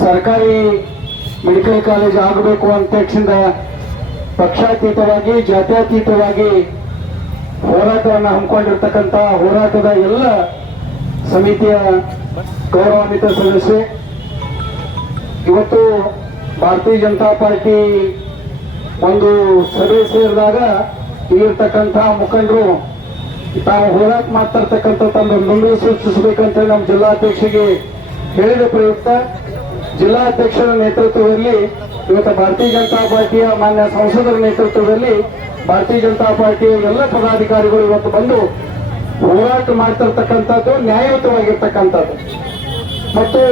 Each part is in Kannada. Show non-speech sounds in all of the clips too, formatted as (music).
ಸರ್ಕಾರಿ ಮೆಡಿಕಲ್ ಕಾಲೇಜ್ ಆಗಬೇಕು ಅಂತ ಪಕ್ಷಾತೀತವಾಗಿ, ಜಾತ್ಯತೀತವಾಗಿ ಹೋರಾಟವನ್ನು ಹಮ್ಮಿಕೊಂಡಿರ್ತಕ್ಕಂಥ ಹೋರಾಟದ ಎಲ್ಲ ಸಮಿತಿಯ ಗೌರವಾನ್ವಿತ ಸದಸ್ಯೆ. ಇವತ್ತು ಭಾರತೀಯ ಜನತಾ ಪಾರ್ಟಿ ಒಂದು ಸಭೆ ಸೇರಿದಾಗ ಇಲ್ಲಿರ್ತಕ್ಕಂಥ ಮುಖಂಡರು ತಾವು ಹೋರಾಟ ಮಾಡ್ತಿರ್ತಕ್ಕಂಥ ತಮ್ಮ ಬೆಂಬಲ ಸೂಚಿಸಬೇಕಂತ ನಮ್ಮ ಜಿಲ್ಲಾಧ್ಯಕ್ಷರಿಗೆ ಹೇಳಿದ ಪ್ರಯುಕ್ತ ಜಿಲ್ಲಾಧ್ಯಕ್ಷರ ನೇತೃತ್ವದಲ್ಲಿ ಇವತ್ತು ಭಾರತೀಯ ಜನತಾ ಪಾರ್ಟಿಯ ಮಾನ್ಯ ಸಂಸದರ ನೇತೃತ್ವದಲ್ಲಿ ಭಾರತೀಯ ಜನತಾ ಪಾರ್ಟಿಯ ಎಲ್ಲ ಪದಾಧಿಕಾರಿಗಳು ಇವತ್ತು ಬಂದು ಹೋರಾಟ ಮಾಡ್ತಿರ್ತಕ್ಕಂಥದ್ದು ನ್ಯಾಯಯುತವಾಗಿರ್ತಕ್ಕಂಥದ್ದು. ಮತ್ತು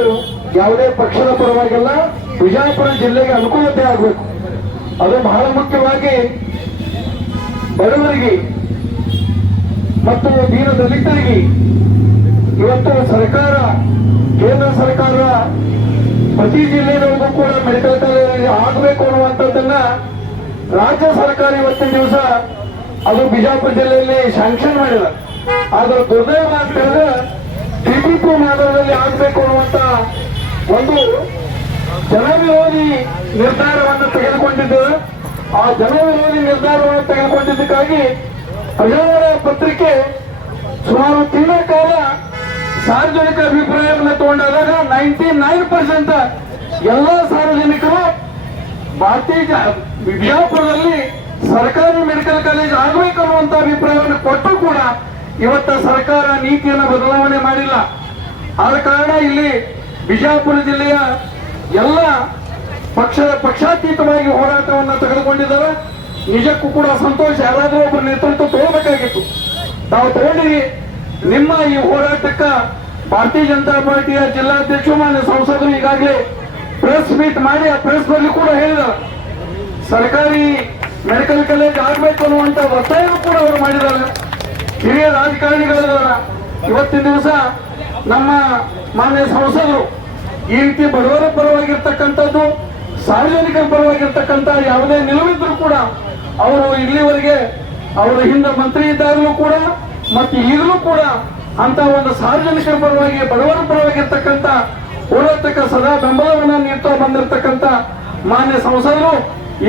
ಯಾವುದೇ ಪಕ್ಷದ ಪರವಾಗಿಲ್ಲ ವಿಜಯಪುರ ಜಿಲ್ಲೆಗೆ ಅನುಕೂಲತೆ ಆಗಬೇಕು. ಅದು ಬಹಳ ಮುಖ್ಯವಾಗಿ ಬಡವರಿಗೆ ಮತ್ತು ದೀನ ದಲಿತರಿಗೆ ಇವತ್ತು ಸರ್ಕಾರ, ಕೇಂದ್ರ ಸರ್ಕಾರ ಪ್ರತಿ ಜಿಲ್ಲೆಗಳಿಗೂ ಕೂಡ ಮೆಡಿಕಲ್ ಕಾಲೇಜ್ ಆಗಬೇಕು ಅನ್ನುವಂಥದ್ದನ್ನ ರಾಜ್ಯ ಸರ್ಕಾರ ಇವತ್ತಿನ ದಿವಸ ಅದು ಬಿಜಾಪುರ ಜಿಲ್ಲೆಯಲ್ಲಿ ಶಾಂಕ್ಷನ್ ಮಾಡಿಲ್ಲ. ಆದ್ರೆ ದುರ್ದೈವ ಮಾಡ್ತಾರೆ ಟಿಡಿಪಿ ಮಾದರದಲ್ಲಿ ಆಗಬೇಕು ಅನ್ನುವಂತ ಒಂದು ಜನವಿರೋಧಿ ನಿರ್ಧಾರವನ್ನು ತೆಗೆದುಕೊಂಡಿದ್ದು, ಆ ಜನವಿರೋಧಿ ನಿರ್ಧಾರವನ್ನು ತೆಗೆದುಕೊಂಡಿದ್ದಕ್ಕಾಗಿ ಪ್ರಜಾವರ ಪತ್ರಿಕೆ ಸುಮಾರು ತಿಂಗಳ ಕಾಲ ಸಾರ್ವಜನಿಕ ಅಭಿಪ್ರಾಯವನ್ನು ತಗೊಂಡಾಗ ನೈಂಟಿ ನೈನ್ ಪರ್ಸೆಂಟ್ ಎಲ್ಲ ಸಾರ್ವಜನಿಕರು ಭಾರತೀಯ ಬಿಜಾಪುರದಲ್ಲಿ ಸರ್ಕಾರಿ ಮೆಡಿಕಲ್ ಕಾಲೇಜ್ ಆಗಬೇಕು ಅನ್ನುವಂತ ಅಭಿಪ್ರಾಯವನ್ನು ಕೊಟ್ಟು ಕೂಡ ಇವತ್ತ ಸರ್ಕಾರ ನೀತಿಯನ್ನು ಬದಲಾವಣೆ ಮಾಡಿಲ್ಲ. ಆದ ಕಾರಣ ಇಲ್ಲಿ ಬಿಜಾಪುರ ಜಿಲ್ಲೆಯ ಎಲ್ಲ ಪಕ್ಷದ ಪಕ್ಷಾತೀತವಾಗಿ ಹೋರಾಟವನ್ನು ತೆಗೆದುಕೊಂಡಿದ್ದಾರೆ. ನಿಜಕ್ಕೂ ಕೂಡ ಸಂತೋಷ. ಯಾರಾದರೂ ಒಬ್ಬರು ನೇತೃತ್ವ ತಗೋಬೇಕಾಗಿತ್ತು. ತಾವು ತಗೊಂಡಿರಿ. ನಿಮ್ಮ ಈ ಹೋರಾಟಕ್ಕ ಭಾರತೀಯ ಜನತಾ ಪಾರ್ಟಿಯ ಜಿಲ್ಲಾಧ್ಯಕ್ಷರು ಮಾನ್ಯ ಸಂಸದರು ಈಗಾಗಲೇ ಪ್ರೆಸ್ ಮೀಟ್ ಮಾಡಿ, ಆ ಪ್ರೆಸ್ನಲ್ಲಿ ಕೂಡ ಹೇಳಿದ. ಸರ್ಕಾರಿ ಮೆಡಿಕಲ್ ಕಾಲೇಜ್ ಆಗ್ಬೇಕು ಅನ್ನುವಂತ ಒತ್ತಾಯನೂ ಕೂಡ ಅವರು ಮಾಡಿದ್ದಾರೆ. ಹಿರಿಯ ರಾಜಕಾರಣಿಗಳಿದ್ದಾರೆ ಇವತ್ತಿನ ದಿವಸ ನಮ್ಮ ಮಾನ್ಯ ಸಂಸದರು ಈ ರೀತಿ ಬಡವರ ಪರವಾಗಿರ್ತಕ್ಕಂಥದ್ದು ಸಾರ್ವಜನಿಕರ ಪರವಾಗಿರ್ತಕ್ಕಂಥ ಯಾವುದೇ ನಿಲುವಿದ್ರು ಕೂಡ ಅವರು ಇಲ್ಲಿವರೆಗೆ ಅವರ ಹಿಂದೆ ಮಂತ್ರಿ ಇದ್ದಾಗಲೂ ಕೂಡ ಮತ್ತು ಈಗಲೂ ಕೂಡ ಅಂತ ಒಂದು ಸಾರ್ವಜನಿಕರ ಪರವಾಗಿ ಬಡವರ ಪರವಾಗಿರ್ತಕ್ಕಂಥ ಹೋರಾಟಕ್ಕೆ ಸದಾ ಬೆಂಬಲವನ್ನು ನೀಡ್ತಾ ಬಂದಿರತಕ್ಕಂತ ಮಾನ್ಯ ಸಂಸದರು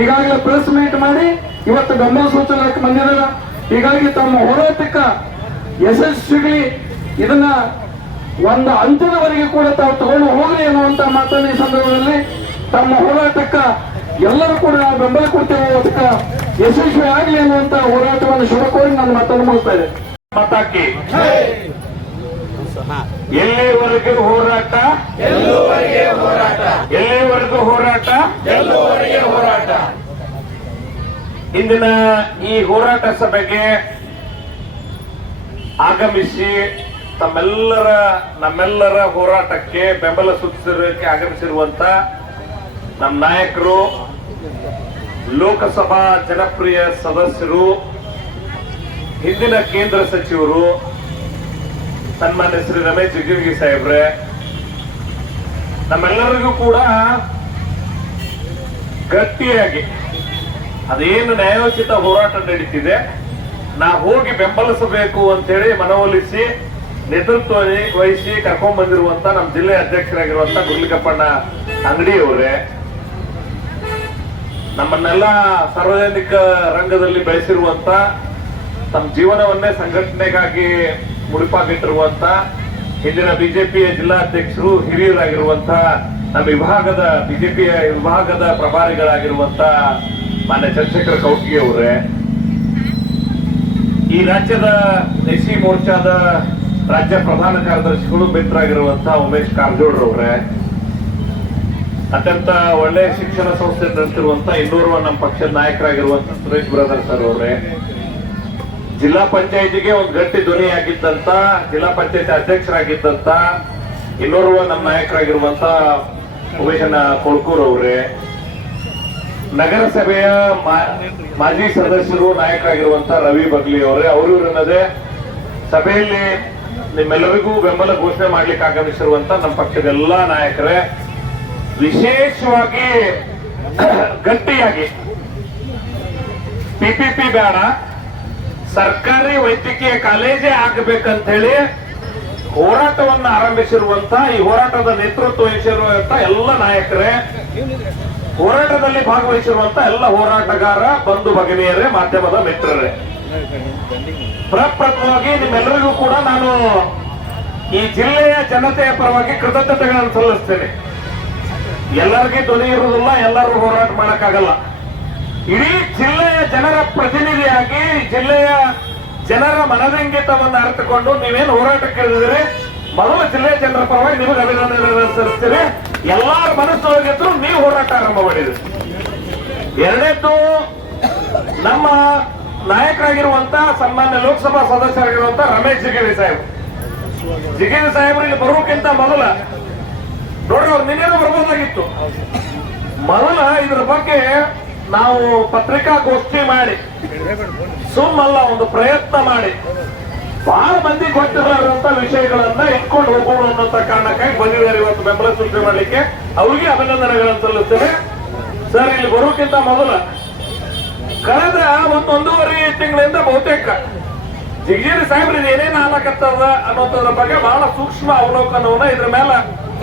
ಈಗಾಗಲೇ ಪ್ರೆಸ್ ಮೀಟ್ ಮಾಡಿ, ಇವತ್ತು ಬೆಂಬಲ ಸೂಚನೆ ಬಂದಿದ್ದಾರೆ. ಹೀಗಾಗಿ ತಮ್ಮ ಹೋರಾಟಕ್ಕ ಯಶಸ್ವಿಗಳಿ ಇದನ್ನ ಒಂದು ಅಂತ್ಯದವರೆಗೆ ಕೂಡ ತಾವು ತಗೊಂಡು ಹೋಗಲಿ ಅನ್ನುವಂತ ಮಾತನ್ನ ಈ ಸಂದರ್ಭದಲ್ಲಿ ತಮ್ಮ ಹೋರಾಟಕ್ಕ ಎಲ್ಲರೂ ಕೂಡ ಬೆಂಬಲ ಕೊಡ್ತೇವೆ. ಯಶಸ್ವಿ ಆಗಲಿ ಅನ್ನುವಂತ ಹೋರಾಟವನ್ನು ಶುಭ ಕೋರಿ ನಾನು ಮಾತನ್ನು ಮುಗಿಸ್ತಾ ಇದೆ ಮತಕ್ಕೆ. ಎಲ್ಲಿವರೆಗೂ ಹೋರಾಟ? ಎಲ್ಲಿವರೆಗೆ ಹೋರಾಟ? ಎಲ್ಲಿವರೆಗೂ ಹೋರಾಟ? ಎಲ್ಲವರೆಗೆ ಹೋರಾಟ? ಇಂದಿನ ಈ ಹೋರಾಟ ಸಭೆಗೆ ಆಗಮಿಸಿ ತಮ್ಮೆಲ್ಲರ ನಮ್ಮೆಲ್ಲರ ಹೋರಾಟಕ್ಕೆ ಬೆಂಬಲ ಸೂಚಿಸಿರೋಕೆ ಆಗಮಿಸಿರುವಂತ ನಮ್ಮ ನಾಯಕರು ಲೋಕಸಭಾ ಜನಪ್ರಿಯ ಸದಸ್ಯರು ಹಿಂದಿನ ಕೇಂದ್ರ ಸಚಿವರು ಸನ್ಮಾನ್ಯ ಶ್ರೀ ರಮೇಶ್ ಜಿಗಜಿಗಿ ಸಾಹೇಬ್ರೆ, ನಮ್ಮೆಲ್ಲರಿಗೂ ಕೂಡ ಗಟ್ಟಿಯಾಗಿ ಅದೇನು ನ್ಯಾಯೋಚಿತ ಹೋರಾಟ ನಡೀತಿದೆ, ನಾ ಹೋಗಿ ಬೆಂಬಲಿಸಬೇಕು ಅಂತೇಳಿ ಮನವೊಲಿಸಿ ನೇತೃತ್ವ ವಹಿಸಿ ಕರ್ಕೊಂಡ್ ಬಂದಿರುವಂತ ನಮ್ಮ ಜಿಲ್ಲೆ ಅಧ್ಯಕ್ಷರಾಗಿರುವಂತ ಗುರ್ಲಿಕಪ್ಪಣ್ಣ ಅಂಗಡಿಯವರೇ, ನಮ್ಮನ್ನೆಲ್ಲ ಸಾರ್ವಜನಿಕ ರಂಗದಲ್ಲಿ ಬೆಳೆಸಿರುವಂತ ತಮ್ಮ ಜೀವನವನ್ನೇ ಸಂಘಟನೆಗಾಗಿ ಮುಡಿಪಾಗಿಟ್ಟಿರುವಂತ ಹಿಂದಿನ ಬಿಜೆಪಿಯ ಜಿಲ್ಲಾಧ್ಯಕ್ಷರು, ಹಿರಿಯರಾಗಿರುವಂತ ನಮ್ಮ ವಿಭಾಗದ ಬಿಜೆಪಿಯ ವಿಭಾಗದ ಪ್ರಭಾರಿಗಳಾಗಿರುವಂತ ಮಾನ್ಯ ಚಂದ್ರಶೇಖರ್ ಕೌಟ್ಗಿ ಅವರೇ. ಈ ರಾಜ್ಯದ ಎಸಿ ಮೋರ್ಚಾದ ರಾಜ್ಯ ಪ್ರಧಾನ ಕಾರ್ಯದರ್ಶಿಗಳು ಮಿತ್ರರಾಗಿರುವಂತಹ ಉಮೇಶ್ ಕಾರಜೋಳ್ರವ್ರೆ ಅತ್ಯಂತ ಒಳ್ಳೆಯ ಶಿಕ್ಷಣ ಸಂಸ್ಥೆ ನಡೆಸಿರುವಂತ ಇನ್ನೋರ್ವ ನಮ್ಮ ಪಕ್ಷದ ನಾಯಕರಾಗಿರುವಂತ ಸುರೇಶ್ ಬ್ರದರ್ ಸರ್ ಅವರೇ. ಜಿಲ್ಲಾ ಪಂಚಾಯತಿಗೆ ಒಂದು ಗಟ್ಟಿ ಧ್ವನಿ ಆಗಿದ್ದಂತ, ಜಿಲ್ಲಾ ಪಂಚಾಯತಿ ಅಧ್ಯಕ್ಷರಾಗಿದ್ದಂತ, ಇನ್ನೋರ್ವ ನಮ್ಮ ನಾಯಕರಾಗಿರುವಂತ ಉಮೇಶನ ಕೊಳ್ಕೂರ್ ಅವರೇ. ನಗರಸಭೆಯ ಮಾಜಿ ಸದಸ್ಯರು ನಾಯಕರಾಗಿರುವಂತ ರವಿ ಬಗ್ಲಿ ಅವರೇ. ಅವರು ಅನ್ನದೇ ಸಭೆಯಲ್ಲಿ ನಿಮ್ಮೆಲ್ಲರಿಗೂ ಬೆಂಬಲ ಘೋಷಣೆ ಮಾಡ್ಲಿಕ್ಕೆ ಆಗಮಿಸಿರುವಂತ ನಮ್ಮ ಪಕ್ಷದ ಎಲ್ಲಾ ನಾಯಕರೇ, ವಿಶೇಷವಾಗಿ ಗಟ್ಟಿಯಾಗಿ. ಪಿಪಿಪಿ ಬೇಡ. ಸರ್ಕಾರಿ ವೈದ್ಯಕೀಯ ಕಾಲೇಜೇ ಆಗಬೇಕಂತ ಹೇಳಿ ಹೋರಾಟವನ್ನ ಆರಂಭಿಸಿರುವಂತ, ಈ ಹೋರಾಟದ ನೇತೃತ್ವ ವಹಿಸಿರುವಂತ ಎಲ್ಲ ನಾಯಕರೇ, ಹೋರಾಟದಲ್ಲಿ ಭಾಗವಹಿಸಿರುವಂತ ಎಲ್ಲ ಹೋರಾಟಗಾರ, ಬಂಧು ಭಗಿನಿಯರೇ, ಮಾಧ್ಯಮದ ಮಿತ್ರರೇ. ಪ್ರಪ್ರಥಮವಾಗಿ ನಿಮ್ಮೆಲ್ಲರಿಗೂ ಕೂಡ ನಾನು ಈ ಜಿಲ್ಲೆಯ ಜನತೆಯ ಪರವಾಗಿ ಕೃತಜ್ಞತೆಗಳನ್ನು ಸಲ್ಲಿಸ್ತೇನೆ. ಎಲ್ಲರಿಗೂ ಧ್ವನಿ ಇರುವುದಿಲ್ಲ, ಎಲ್ಲರೂ ಹೋರಾಟ ಮಾಡಕ್ಕಾಗಲ್ಲ. ಇಡೀ ಜಿಲ್ಲೆಯ ಜನರ ಪ್ರತಿನಿಧಿಯಾಗಿ ಜಿಲ್ಲೆಯ ಜನರ ಮನದಂಗಿತವನ್ನು ಅರಿತುಕೊಂಡು ನೀವೇನು ಹೋರಾಟಕ್ಕೆ ಇಳಿದ್ರೆ ಮೊದಲ ಜಿಲ್ಲೆಯ ಜನರ ಪರವಾಗಿ ನಿಮಗೆ ಅಭಿನಂದನೆ ಸಲ್ಲಿಸ್ತೀರಿ. ಎಲ್ಲರ ಮನಸ್ಸೊಳಗಿದ್ರು ನೀವು ಹೋರಾಟ ಆರಂಭ ಮಾಡಿದ್ರಿ. ಎರಡನೇದ್ದು, ನಮ್ಮ ನಾಯಕರಾಗಿರುವಂತ, ಸನ್ಮಾನ್ಯ ಲೋಕಸಭಾ ಸದಸ್ಯರಾಗಿರುವಂತ ರಮೇಶ್ ಜಿಗೇರಿ ಸಾಹೇಬ್. ಜಿಗೇರಿ ಸಾಹೇಬ್ರು ಇಲ್ಲಿ ಬರೋಕ್ಕಿಂತ ಮೊದಲ. ನೋಡ್ರಿ, ಅವ್ರು ನಿನ್ನೆ ಬರ್ಬೋದಾಗಿತ್ತು. ಮೊದಲ ಇದ್ರ ಬಗ್ಗೆ ನಾವು ಪತ್ರಿಕಾಗೋಷ್ಠಿ ಮಾಡಿ, ಸುಮ್ಮಲ್ಲ, ಒಂದು ಪ್ರಯತ್ನ ಮಾಡಿ. ಬಹಳ ಮಂದಿ ಗೊತ್ತಿರೋಂತ ವಿಷಯಗಳನ್ನ ಇಟ್ಕೊಂಡು ಹೋಗೋಣ ಅನ್ನೋಂತ ಕಾರಣಕ್ಕಾಗಿ ಬಂದಿದ್ದಾರೆ ಇವತ್ತು ಬೆಂಬಲ ಸೂಚನೆ ಮಾಡಲಿಕ್ಕೆ. ಅವ್ರಿಗೆ ಅಭಿನಂದನೆಗಳನ್ನು ಸಲ್ಲಿಸ್ತೇನೆ. ಸರ್, ಇಲ್ಲಿ ಬರೋಕ್ಕಿಂತ ಮೊದಲ ಕಳೆದ ಒಂದು ಒಂದೂವರೆ ತಿಂಗಳಿಂದ ಬಹುತೇಕ ಜಿಗಿರಿ ಸಾಹೇಬ್ರ ಏನೇನು ಆಗಕತ್ತದ ಅನ್ನೋದ್ರ ಬಗ್ಗೆ ಬಹಳ ಸೂಕ್ಷ್ಮ ಅವಲೋಕನವನ್ನ ಇದ್ರ ಮೇಲೆ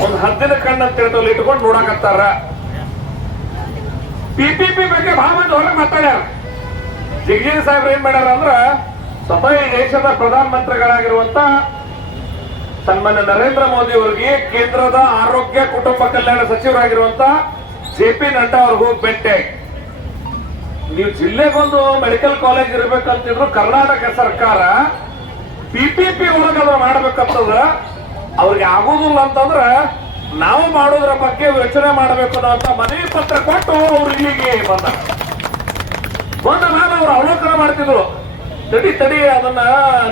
ಒಂದು ಹದ್ದಿನ ಕಣ್ಣು ಅಂತ ತಿಳ್ದಲ್ಲಿ ಇಟ್ಕೊಂಡು ನೋಡಕತ್ತಾರ. ಪಿಪಿಪಿ ಬಗ್ಗೆ ಬಹಳ ಮಂದಿ ಹೊರಗೆ ಮಾತಾಡ್ಯಾರ. ಜಿಗಜೀರಿ ಸಾಹೇಬ್ರು ಏನ್ ಮಾಡ್ಯಾರ ಅಂದ್ರ ಸ್ವತಃ ದೇಶದ ಪ್ರಧಾನ ಮಂತ್ರಿಗಳಾಗಿರುವಂತ ಸನ್ಮಾನ್ಯ ನರೇಂದ್ರ ಮೋದಿ ಅವರಿಗೆ ಕೇಂದ್ರದ ಆರೋಗ್ಯ, ಕುಟುಂಬ ಕಲ್ಯಾಣ ಸಚಿವರಾಗಿರುವಂತ ಜೆ ಪಿ ನಡ್ಡಾ ಅವ್ರಿಗೆ ಹೋಗಿ ಬೆಟ್ಟೆ ನೀವು ಜಿಲ್ಲೆಗೊಂದು ಮೆಡಿಕಲ್ ಕಾಲೇಜ್ ಇರ್ಬೇಕಂತಿದ್ರು ಕರ್ನಾಟಕ ಸರ್ಕಾರ ಪಿಪಿಪಿ ಅದ ಮಾಡ್ಬೇಕಂತಂದ್ರೆ ಅವ್ರಿಗೆ ಆಗೋದಿಲ್ಲ ಅಂತಂದ್ರ ನಾವು ಮಾಡೋದ್ರ ಬಗ್ಗೆ ಯೋಚನೆ ಮಾಡಬೇಕು ಅನ್ನೋಂತ ಮನೆ ಪತ್ರ ಕೊಟ್ಟು ಅವರು ಇಲ್ಲಿಗೆ ಬಂದ. ಬಂದ ನಾನು ಅವ್ರು ಅವಲೋಕನ ಮಾಡ್ತಿದ್ರು. ತಡಿ ತಡಿ, ಅದನ್ನ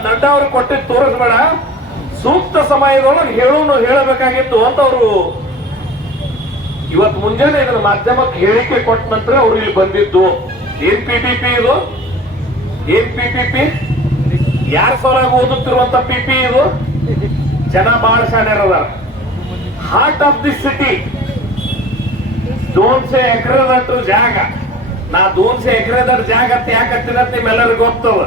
ನಡ್ಡ ಅವ್ರಿಗೆ ಕೊಟ್ಟಿದ್ದು ತೋರಿಸ್ಬೇಡ. ಸೂಕ್ತ ಸಮಯದೊಳಗೆ ಹೇಳೋನು ಹೇಳಬೇಕಾಗಿತ್ತು ಅಂತ ಅವರು ಇವತ್ತು ಮುಂಜಾನೆ ಇದನ್ನ ಮಾಧ್ಯಮಕ್ಕೆ ಹೇಳಿಕೆ ಕೊಟ್ಟ ನಂತರ ಅವ್ರು ಇಲ್ಲಿ ಬಂದಿದ್ದು. ಏನ್ ಪಿ ಪಿ ಪಿ ಇದು? ಏನ್ ಪಿ ಪಿ ಪಿ ಯಾರ ಸಲುವಾಗಿ ಓದುತ್ತಿರುವಂತ ಪಿ ಪಿ ಇದು? ಜನ ಬಹಳ ಶಾಣ್ಯರದಾರ ಹಾರ್ಟ್ ಆಫ್ ದಿ ಸಿಟಿ ದೋನ್ಸೆ ಎಕರೆದಟ್ಟು ಜಾಗ. ನಾ ದೋನ್ಸೆ ಎಕರೆದಟ್ ಜಾಗ ಅಂತ ಯಾಕೆ ಹತ್ತಿರ ನಿಮ್ಮೆಲ್ಲರಿಗೂ ಗೊತ್ತವ